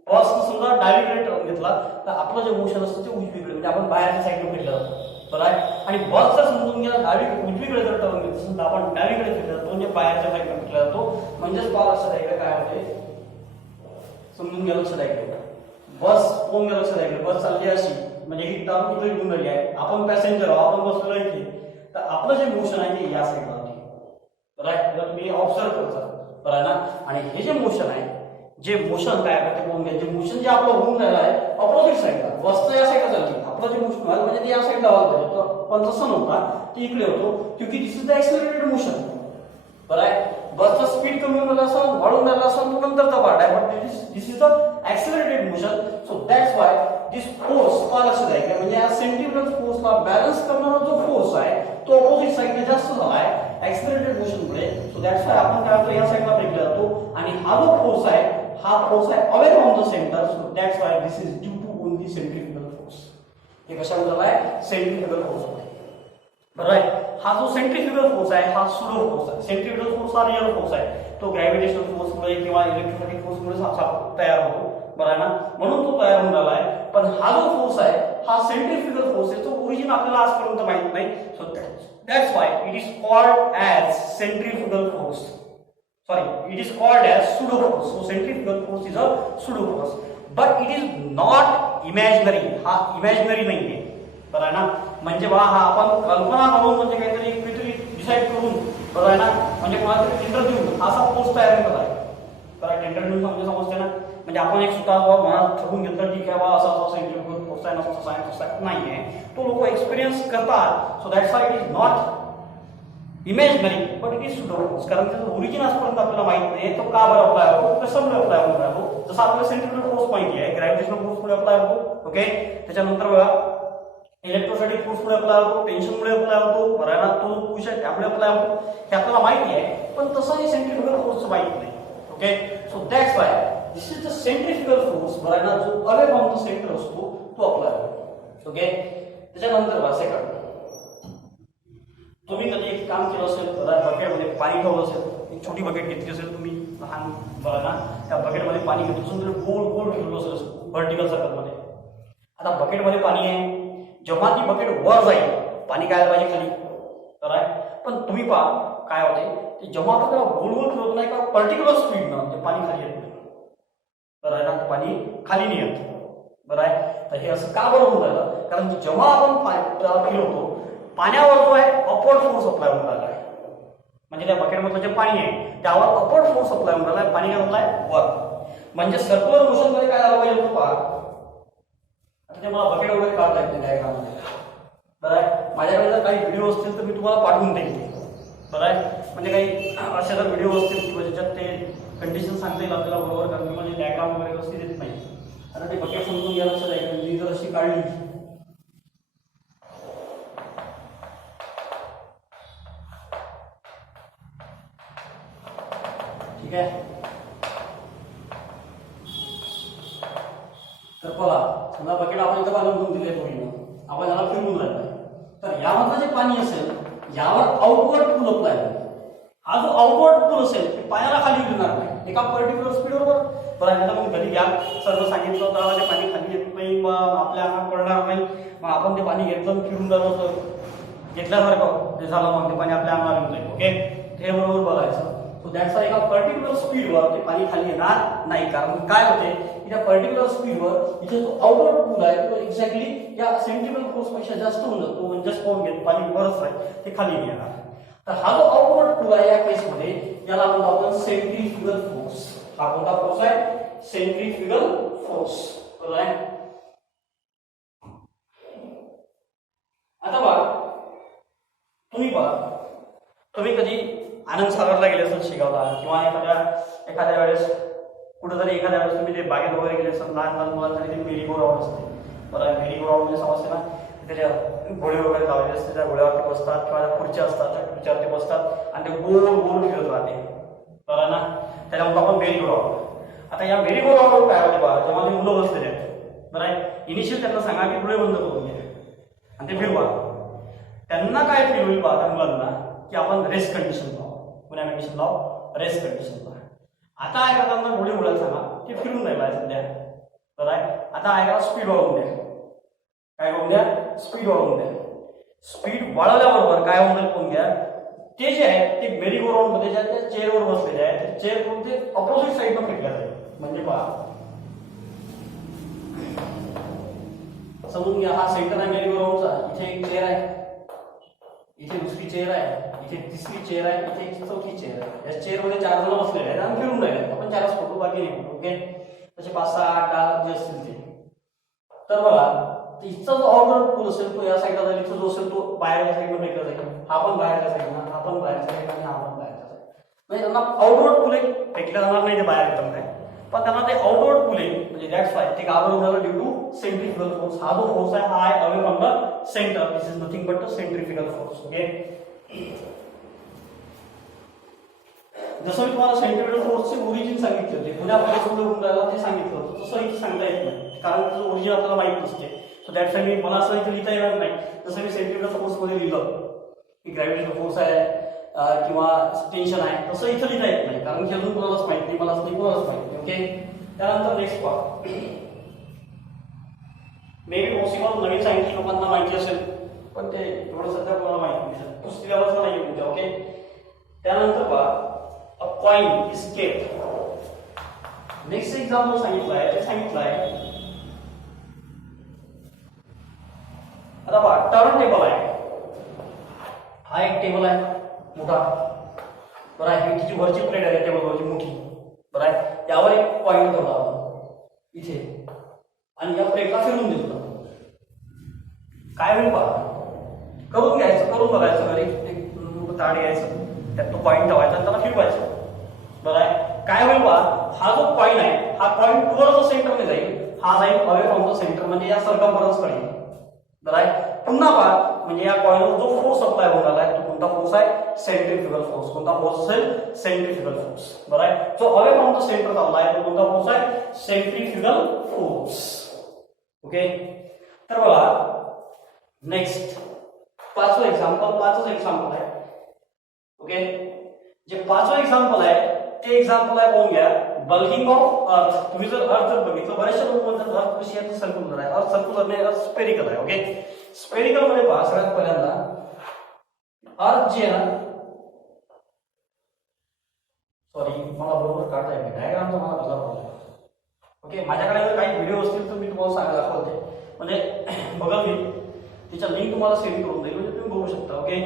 बस समजा डावीकडे टर्न घेतला तर आपलं जे मोशन असतं ते उजवीकडे, म्हणजे आपण बाहेरच्या साईडला फिरलं जातो, बरं आहे. आणि बस जर समजून घ्या उजवीकडे जर टर्न घेतलं असेल तर आपण डावीकडे फिरलं जातो, म्हणजे बाहेरच्या साईडला फिरला जातो. म्हणजेच पहा लक्षात आहे काय होते, समजून घ्या, लक्षात आहे बस कोण घ्या, लक्षात आहे बस चालली अशी, म्हणजे ही टर्न इकडे घेऊन राहिली आहे, आपण पॅसेंजर आहोत, आपण बसलेलो इथे, तर आपलं जे मोशन आहे ते या साईडला होते, राईट. जर तुम्ही ऑब्झर्व करता, बरं ना. आणि हे जे मोशन आहे, जे मोशन काय करते कोण घ्या, जे मोशन जे आपलं होऊन राहिलं आहे ऑपोजिट साईडला, बसचं या साईडला चालते, आपलं जे मोशन व्हायला म्हणजे ते या साईडला व्हायला पाहिजे, पण तसं नव्हता, ते इकडे होतो, क्योंकि दिस इज द एक्सेलरेटेड मोशन, बरं आहे. बसचा स्पीड कमी होऊन राहिला असेल, वाढून राहिला असेल, तो नंतरचा पार्ट आहे, but this is the accelerated motion. So that's why this force का लक्षात आहे, म्हणजे या सेंट्रीफ्युगल फोर्सला बॅलन्स करणारा जो फोर्स आहे तो ऑपोजिट साईडला जास्त झाला आहे एक्सेलरेटेड मोशन मुळे. सो दॅट्स वाय आपण काय करतो, या साईडला फेकला जातो, आणि हा जो फोर्स आहे हा फोर्स आहे away from the centre. So that's why this is due to only centrifugal force. हे कशामुळे झाला आहे? सेंट्रीफ्युगल फोर्स मुळे, बरं आहे. हा जो सेंट्रीफ्युगल फोर्स आहे हा सुडो फोर्स आहे. सेंट्रीफ्युगल फोर्स हा रियल फोर्स आहे, तो ग्रॅव्हिटेशनल फोर्स मुळे किंवा इलेक्ट्रोस्टॅटिक फोर्स मुळे तयार होतो, बरं आहे ना, म्हणून तो तयार होऊन राहिला आहे. पण हा जो फोर्स आहे हा सेंट्रीफ्युगल फोर्स आहे, तो ओरिजिन आपल्याला आजपर्यंत माहित नाही. So that's why it is called as centrifugal force. Sorry, it is called as pseudo force. So centrifugal force is a pseudo force, but it is not imaginary. हा इमॅजिनरी नाहीये, बरं आहे ना. म्हणजे बा हा आपण कल्पना करून, म्हणजे काहीतरी डिसाईड करून, बरं आहे ना, म्हणजे कोणाला तरी टेंडर देऊन असा फोर्स तयार केला आहे, बरं. टेंडर देऊन म्हणजे समजते ना, म्हणजे आपण एक स्वतः मनात ठरवून घेतलं ठीक आहे बा असा सेंट्रीफ्युगल फोर्स आहे, नसता सायन्स तसा नाहीये, तो लोक एक्सपिरियन्स करतात. So that's why it is not imaginary but it is pseudo force. कारण त्याचं ओरिजिन आजपर्यंत आपल्याला माहित नाही, तो का बरं अप्लाय होतो, कशामुळे अप्लाय होऊन राहतो. जसं आपल्याला सेंट्रीफ्युगल फोर्स माहिती आहे, ग्रॅव्हिटेशनल फोर्स मुळे अप्लाय होतो, ओके. त्याच्यानंतर बघा इलेक्ट्रोस्टॅटिक फोर्स मुळे अप्लाय होतो, टेन्शन मुळे अप्लाय होतो, बरं आहे ना, तो पुश आहे त्यामुळे अप्लाय होतो, हे आपल्याला माहिती आहे. पण तसंही सेंट्रीफ्युगल फोर्सचं माहित नाही, okay. So that's why this is the centrifugal force, बरं आहे ना, जो अवे फ्रॉम द सेंटर असतो तो अप्लाय होतो, ओके. त्याच्यानंतर बघा सेकंड, तुम्ही कधी एक काम केलं असेल, बकेटमध्ये पाणी ठेवलं असेल, एक छोटी बकेट घेतली असेल तुम्ही, लहान बघा ना, त्या बकेटमध्ये पाणी घेतो समजा गोल गोल फिरलो असं व्हर्टिकल सर्कलमध्ये. आता बकेटमध्ये पाणी आहे, जेव्हा ती बकेट वर जाईल पाणी काय पाहिजे खाली, तर आहे. पण तुम्ही पहा काय होते की जेव्हा आपण त्याला गोल गोल फिरवतो नाही का पर्टिक्युलर स्पीडनं ते पाणी खाली येत नाही, तर आहे ना, ते पाणी खाली नाही येत. बरं आहे. तर हे असं का बरं होऊन राहिलं, कारण की जेव्हा आपण फिरवतो पाण्यावर जो आहे अपवर्ड फोर्स अप्लाय होऊन राहिला आहे. म्हणजे त्या बकेटमधलं जे पाणी आहे त्यावर अपवर्ड फोर्स अप्लाय होऊन राहिला आहे, पाणी काय होत आहे वर. म्हणजे सर्क्युलर मोशन मध्ये काय झालं पाहिजे पहा. आता ते मला बकेट वगैरे काढता येत नाही डायग्राममध्ये. बरं आहे. माझ्याकडे जर काही व्हिडिओ असतील तर मी तुम्हाला पाठवून देईन. बरं आहे. म्हणजे काही असे जर व्हिडिओ असतील की ज्याच्यात ते कंडिशन सांगता येईल आपल्याला बरोबर, कारण की म्हणजे डायग्राम वगैरे व्यवस्थित येत नाही. आता ते बकेट समजून घ्या, लक्षात आहे मी जर अशी काढली, ठीक आहे. तर बघा समजा बकेट आपण इथं बांधून दिले थोडी, आपण याला फिरवून राहिलं, तर यामधलं जे पाणी असेल यावर आउटवर्ड पुल अप्लाय होईल. हा जो आउटवर्ड पुल असेल ते पाण्याला खाली येणार नाही एका पर्टिक्युलर स्पीडवर. बरं, आता मग कधी घ्या सर्व सांगितलं होतं ते पाणी खाली येत नाही, मग आपल्या अंगात पडणार नाही, मग आपण ते पाणी घेतलं फिरून जाणं घेतल्यासारखं ते झालं, मग ते पाणी आपल्या अंगावर येऊन जाईल. ओके, ते बरोबर बघायचं. सो दॅट्स एका पर्टिक्युलर स्पीडवर ते पाणी खाली येणार नाही, कारण काय होते की त्या पर्टिक्युलर स्पीडवर इथे जो आउटवर्ड पूल आहे तो एक्झॅक्टली या सेंट्रिपेटल फोर्स पेक्षा जास्त होऊन जातो, म्हणजे जास्त होऊन घेत पाणी वरच आहे ते खाली येणार. तर हा जो आउटवर्ड पूल आहे या केसमध्ये याला म्हणतो आपण सेंट्रिफ्युगल फोर्स. हा कोणता फोर्स आहे? Centrifugal force. बरोबर आहे. आता बघा तुम्ही कधी आनंद सागरला गेले असेल शिगावला, किंवा एखाद्या वेळेस कुठेतरी एखाद्या वेळेस तुम्ही ते बागेत वगैरे गेले असेल, लहान लहान मुलांसाठी ते मेरी गो राऊंड असते. बरं, मेरी गो राऊंड म्हणजे समजते ना, त्याच्या घोडे वगैरे लावलेले असते, त्या घोड्यावरती बसतात किंवा त्या खुर्च्या असतात त्या खुर्च्यावरती बसतात आणि ते गोल गोल फिरत राहते. बरं ना, त्याला म्हणतो आपण मेरी गो राऊंड. आता या मेरी गो राऊंडवर काय होते बघा, जेव्हा ते मुलं बसलेले आहेत, बरं आहे, इनिशियल त्यांना सांगा की डोळे बंद करून घ्या आणि ते फिरवा. त्यांना काय फील होईल बघा त्या मुलांना की आपण रेस्ट कंडिशन लावू. पुन्हा कंडिशन लावू, रेस्ट कंडिशन लावू. आता ऐकताना डोळे उघडायला सांगा, ते फिरून राहिला आहे सध्या. बरं आहे. आता ऐकायला स्पीड वाढवून द्या. काय करून द्या? स्पीड वाढवून द्या. स्पीड वाढवल्याबरोबर काय होऊन जाईल घ्या, ते जे आहे ते मेरी गो राऊंड मध्ये ज्या चेअरवर बसलेले आहे ते चेअर करून ते ऑपोजिट साईडला फेकल्या जाईल. म्हणजे पहा समजून घ्या, हा सेंटर आहे मेरी गो राऊंडचा. इथे एक चेअर आहे, इथे दुसरी चेअर आहे, इथे तिसरी चेअर आहे, इथे एक चौथी चेअर आहे. या चेअरमध्ये 4 जण बसलेले आहेत आणि फिरून राहिले. आपण 4 फोटो बाकी नाही. ओके, तसे 5, 6, 8, 10 जे असतील ते. तर बघा इथचा जो आउटवर्ड पूल असेल तो या साईडला जाईल, इथं जो असेल तो बाहेरच्या साईडला फेकला जाईल. हा पण बाहेरच्या साईडला, हा पण बाहेरच्या साईडला आणि हा पण बाहेरच्या साईडला. म्हणजे त्यांना आउटवर्ड पूल एक फेकल्या जाणार नाही, ते बाहेर येतात नाही, पण त्यांना ते आउटवर्ड पूल आहे. म्हणजे दॅट्स वाय ते गावर होणार ड्यू टू सेंट्रिफ्युगल फोर्स. हा जो फोर्स आहे हा आहे away from the centre. This is nothing but the centrifugal force. Okay, जसं मी तुम्हाला सेंट्रिपेटल फोर्सचे ओरिजिन सांगितले होते, पुण्यापासून होऊन राहिला ते सांगितलं होतं, तसं इथे सांगता येत नाही, कारण त्याचं ओरिजिन आपल्याला माहित नसते. सो दॅट्स वाय मला असं इथे लिहिता येणार नाही. जसं मी सेंट्रिपेटल फोर्स मध्ये लिहिलं की ग्रॅव्हिटेशनल फोर्स आहे किंवा टेन्शन आहे, तसं इथं लिहिता येत नाही, कारण की अजून कोणालाच माहित नाही, मलाच नाही, कोणालाच माहित नाही. ओके, त्यानंतर next part may be possible Naveen science लोकांना माहिती असेल, पण ते एवढं सध्या कोणाला माहिती नाही, पुस्तकी लेवलचं नाही म्हणजे. ओके, त्यानंतर पहा a coin is kept. Next example सांगितलं आहे, ते सांगितलं आहे आता पहा टर्न टेबल आहे. हा एक टेबल आहे मोठा. बरं आहे, तिची वरची प्लेट आहे टेबलवरची मोठी. बरं आहे, यावर एक कॉइन ठेवला इथे आणि या प्लेटला फिरून दिलं. काय होईल पहा, करून घ्यायचं, करून बघायचं घरी. एक ताट घ्यायचं, त्यात तो कॉइन ठेवायचा आणि त्याला फिरवायचं. बरं आहे, काय होईल बा, हा जो कॉइन आहे हा कॉइन टुवर्ड्स द सेंटरने जाईल, हा जाईल अवे फ्रॉम द सेंटर, म्हणजे या सर्कमफरन्स कडे. बरं आहे, पुन्हा पहा म्हणजे या कॉइनवर जो फोर्स अप्लाय होणार आहे तो कोणता फोर्स आहे? Centrifugal force. कोणता फोर्स असेल? Centrifugal force. बरं आहे, जो अवे फ्रॉम द सेंटर चालला आहे तो कोणता फोर्स आहे? Centrifugal force. ओके, तर बघा नेक्स्ट पाचवं एक्झाम्पल आहे. ओके, जे पाचवं एक्झाम्पल आहे ते एक्झाम्पल आहे पाहून घ्या. बल्किंग ऑफ अर्थ. तुम्ही जर अर्थ जर बघितलं, बरेचसे लोक म्हणतात अर्थ कशी आहे, सर्क्युलर आहे. अर्थ सर्क्युलर नाही, अर्थ स्पेरिकल आहे. ओके, स्पेरिकल मध्ये पहा सगळ्यात पहिल्यांदा अर्थ जे आहे ना, सॉरी मला बरोबर काढता येईल डायग्राम तर मला तुझा प्रॉब्लेम. ओके, माझ्याकडे जर काही व्हिडिओ असतील तर मी तुम्हाला सांगायला दाखवते, म्हणजे बघा मी तिच्या लिंक तुम्हाला सेंड करून देईल, म्हणजे तुम्ही बघू शकता. ओके,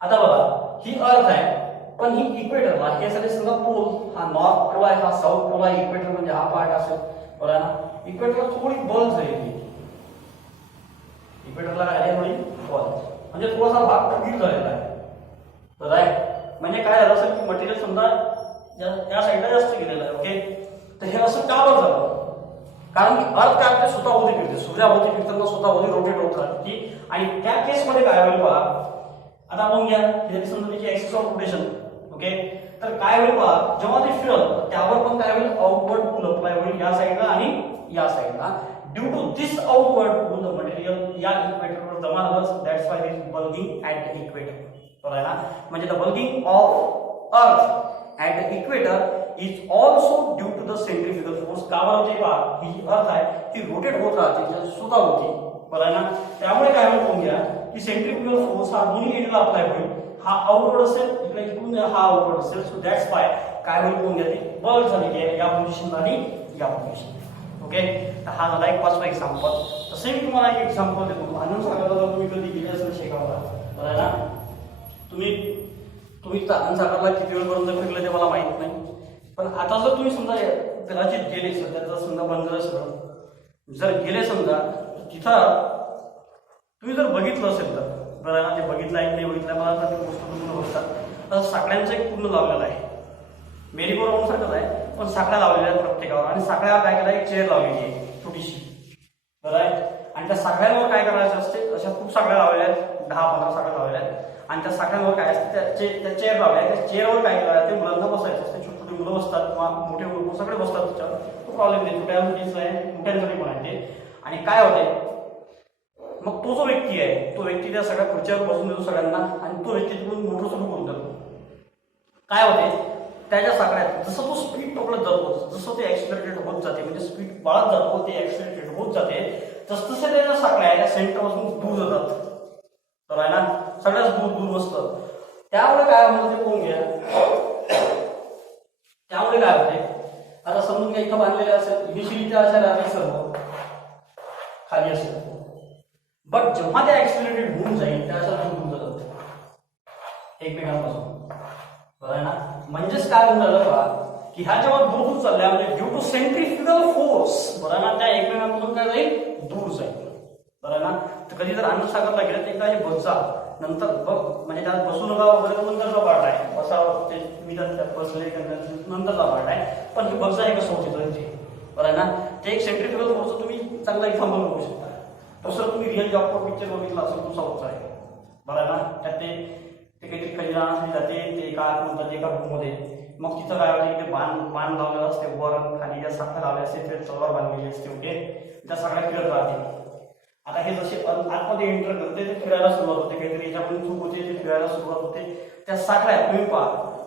आता बघा ही अर्थ आहे, पण ही इक्वेटरला हे सगळे समजा पोल, हा नॉर्थ पोल आहे, हा साऊथ पोल आहे, इक्वेटर म्हणजे हा पार्ट असेल, बरोबर ना. इक्वेटरला थोडी बल्ज आहे, इक्वेटरला काय आहे, थोडी बल्ज म्हणजे थोडासा भाग कमी झालेला आहे. बरोबर आहे, म्हणजे काय झालं असेल की मटेरियल समजा या साईडला जास्त गेलेलं आहे. ओके, तर हे असं का बरं झालं, कारण की अर्थ काय ते स्वतःभोवती फिरते, सूर्याभोवती फिरताना स्वतःभोवती रोटेट होत राहते. आणि त्या केसमध्ये काय होईल पहा, आता आपण घ्या हे समजा त्याची ऍक्सिस ऑफ रोटेशन. ओके, तर काय होईल पहा, जेव्हा ते फिरल त्यावर पण काय होईल, आउटवर्ड पुल अप्लाय होईल या साईडला आणि या साईडला. Due to this outward pull the material या इक्वेटरवर जमा झालं, that's why this bulging at the equator. बरोबर आहे ना, म्हणजे the bulging of earth at the equator is also due to the centrifugal force. का बरं होते पहा, ही अर्थ आहे ही रोटेट होत राहते सुद्धा होती. बरोबर आहे ना, त्यामुळे काय होईल घ्या की सेंट्रिफ्युगल फोर्स हा दोन्ही एंडला अप्लाय होईल. हा आउटवर्ड असेल, इकडे इकडून हा आउटवर्ड असेल, सो दॅट्स व्हाय काय होईल कोण घ्या ती बल्क झालेली आहे या पोझिशनला आणि या पोझिशन. ओके, तर हा झाला एक पाचवा एक्झाम्पल. तसे मी तुम्हाला एक एक्झाम्पल देतो. आनंद सागरला तुम्ही कधी गेले असेल शेगावला, बरोबर आहे ना, तुम्ही आनंद सागरला किती वेळपर्यंत फिरले ते मला माहित नाही, पण आता जर तुम्ही समजा कदाचित गेले, सध्या जर समजा बंद सगळं जर गेले समजा, तिथं तुम्ही जर बघितलं असेल तर बरं ना, ते बघितलं आहे नाही बघितलं मला आता ते गोष्ट पूर्ण बघतात. तर साखळ्यांचं एक पूर्ण लावलेलं आहे, मेरी गो राऊंड सारखंच आहे, पण साखळ्या लावलेल्या आहेत प्रत्येकावर. आणि साखळ्यावर काय केलं, एक चेअर लावलेली आहे छोटीशी, बरं आहे. आणि त्या साखळ्यांवर काय करायचं असते, अशा खूप साखळ्या लावलेल्या आहेत, 10-15 साखळ्या लावलेल्या आहेत. आणि त्या साखळ्यांवर काय असते, त्या चेअर लावल्या आहेत, त्या चेअरवर काय केलं ते मुलांना बसायचं असते. छोटे छोटे मुलं बसतात किंवा मोठे मुलं सगळे बसतात त्याच्यावर. तो प्रॉब्लेम नाही, छोट्यांसाठीच आहे, मोठ्यांसाठी पण आहे ते. आणि काय होते मग, तो जो व्यक्ती आहे तो व्यक्ती त्या सगळ्या खुर्च्यावर बसून देतो सगळ्यांना, आणि तो व्यक्ती तिकडून मोटर सुरू करून देतो. काय होते त्याच्या साखळ्यात जसं तो स्पीड पकडत जातो, जसं ते ऍक्सिलरेटेड होत जाते, म्हणजे स्पीड वाढत जातो, ते ऍक्सिलरेटेड होत जाते, तसतसे त्याच्या साखळ्या आहे त्या सेंटरपासून दूर जातात. तर आहे ना, सगळ्याच दूर दूर बसतं. त्यामुळे काय होतं ते पाहून घ्या. त्यामुळे काय होते, आता समजून घ्या इथं बांधलेले असेल, इनिशियली त्या अशा राहतील सर्व खाली असेल, बट जेव्हा ते ऍक्सिलरेटेड होऊन जाईल त्या अशा दूर जातात एकमेकांपासून. बरं आहे ना, म्हणजेच काय होऊन झालं बघा की ह्या जेव्हा दूर दूर चालल्या, म्हणजे ड्यू टू सेंट्रिफ्युगल फोर्स, बरं ना, त्या एकमेकांपासून काय जाईल, दूर जाईल. बरं ना, तर कधी जर आनंद सागरला गेलं एकदा हे बसचा नंतर बघ, म्हणजे त्यात बसू नका वगैरे नंतरचा पार्ट आहे, बसा ते मी त्यात बसले नंतरचा पार्ट आहे, पण हे बसचा हे कसं होते ते. बरं आहे ना, ते एक सेंट्रिफ्युगल फोर्स तुम्ही चांगला एक्झाम्पल बघू शकता. दुसरं तुम्ही रिअल जॉब पिक्चर बघितला असेल तो साऊथचा आहे. बरं आहे ना, त्यात ते काहीतरी खजिना आणली जाते, ते एका म्हणतात एका रूममध्ये, मग तिथं काय होतं की ते बाण लावलेलं असते, वर खाली ज्या साखळ्या लावल्या असते ते तलवार बांधलेली असते. ओके, त्या सगळ्या फिरत राहते. आता हे जसे आतमध्ये एंटर करते ते फिरायला सुरुवात होते, काहीतरी याच्याकडून चूक होते ते फिरायला सुरुवात होते. त्या साखळ्या तुम्ही पहा,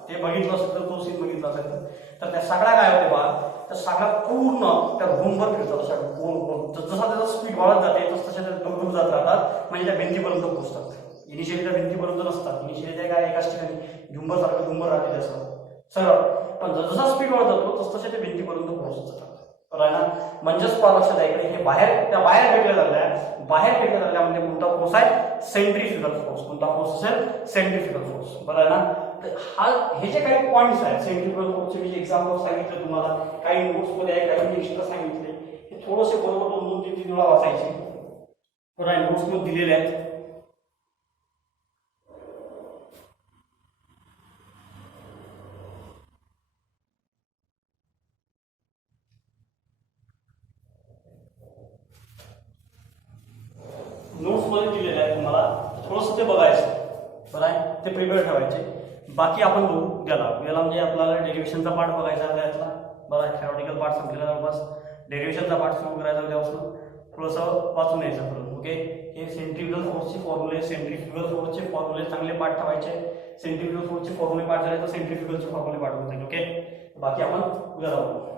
ते बघितलं असेल तर तो सीन बघितला असेल तर त्या साखळ्या काय होते पहा, त्या साखळ्या पूर्ण त्या रूमवर फिरतात अशा गोल गोल. जसा त्याचा स्पीड वाढत जाते तस तशा त्या दूर दूर जात राहतात, म्हणजे त्या भिंतीपर्यंत पोहोचतात. इनिशियली त्या भिंतीपर्यंत नसतात, इनिशियली त्या काय एकाच ठिकाणी झुंबर सारखं झुंबर राहते त्याचं सरळ, पण जसा स्पीड वाढत जातो तस तशा त्या भिंतीपर्यंत पोहोचत जातात. बरं ना, म्हणजेच पहा लक्षात आहे इकडे हे बाहेर फेकल्या झाल्या, बाहेर फेकल्या झाल्यामध्ये कोणता फोर्स आहे, सेंट्रिफ्युगल फोर्स. कोणता फोर्स असेल, सेंट्रिफ्युगल फोर्स. बरं आहे ना, तर हे जे काही पॉइंट्स आहेत सेंट्रिफ्युगल फोर्सचे मी एक्झाम्पल सांगितले तुम्हाला, काही नोट्समध्ये आहे, काही एक्स्ट्रा सांगितले, हे थोडेसे बरोबर 2-3 वेळा वाचायचे. बरं आहे, नोट्समध्ये दिलेले आहेत. नोट्समध्ये दिलेले आहे तुम्हाला, थोडंसं ते बघायचं. बरं आहे, ते प्रिपेअर ठेवायचे. बाकी आपण बघू गेला म्हणजे आपल्याला डेरिव्हेशनचा पार्ट बघायचा आहे त्यातला. बरं आहे, थेरॉटिकल पार्ट संपलेला जवळपास, डेरिव्हेशनचा पार्ट सुरू करायचा उद्यापासून. थोडंसं वाचून यायचं करून. ओके, हे सेंट्रिफ्युगल फोर्सचे फॉर्म्युले, सेंट्रिफ्युगल फोर्सचे फॉर्म्युले चांगले पाठ ठेवायचे. सेंट्रिफ्युगल फोर्सचे फॉर्म्युले पाठ झाले तर सेंट्रिफ्युगलचे फॉर्म्युले पाठ होतील. ओके, बाकी आपण उद्या जाऊ.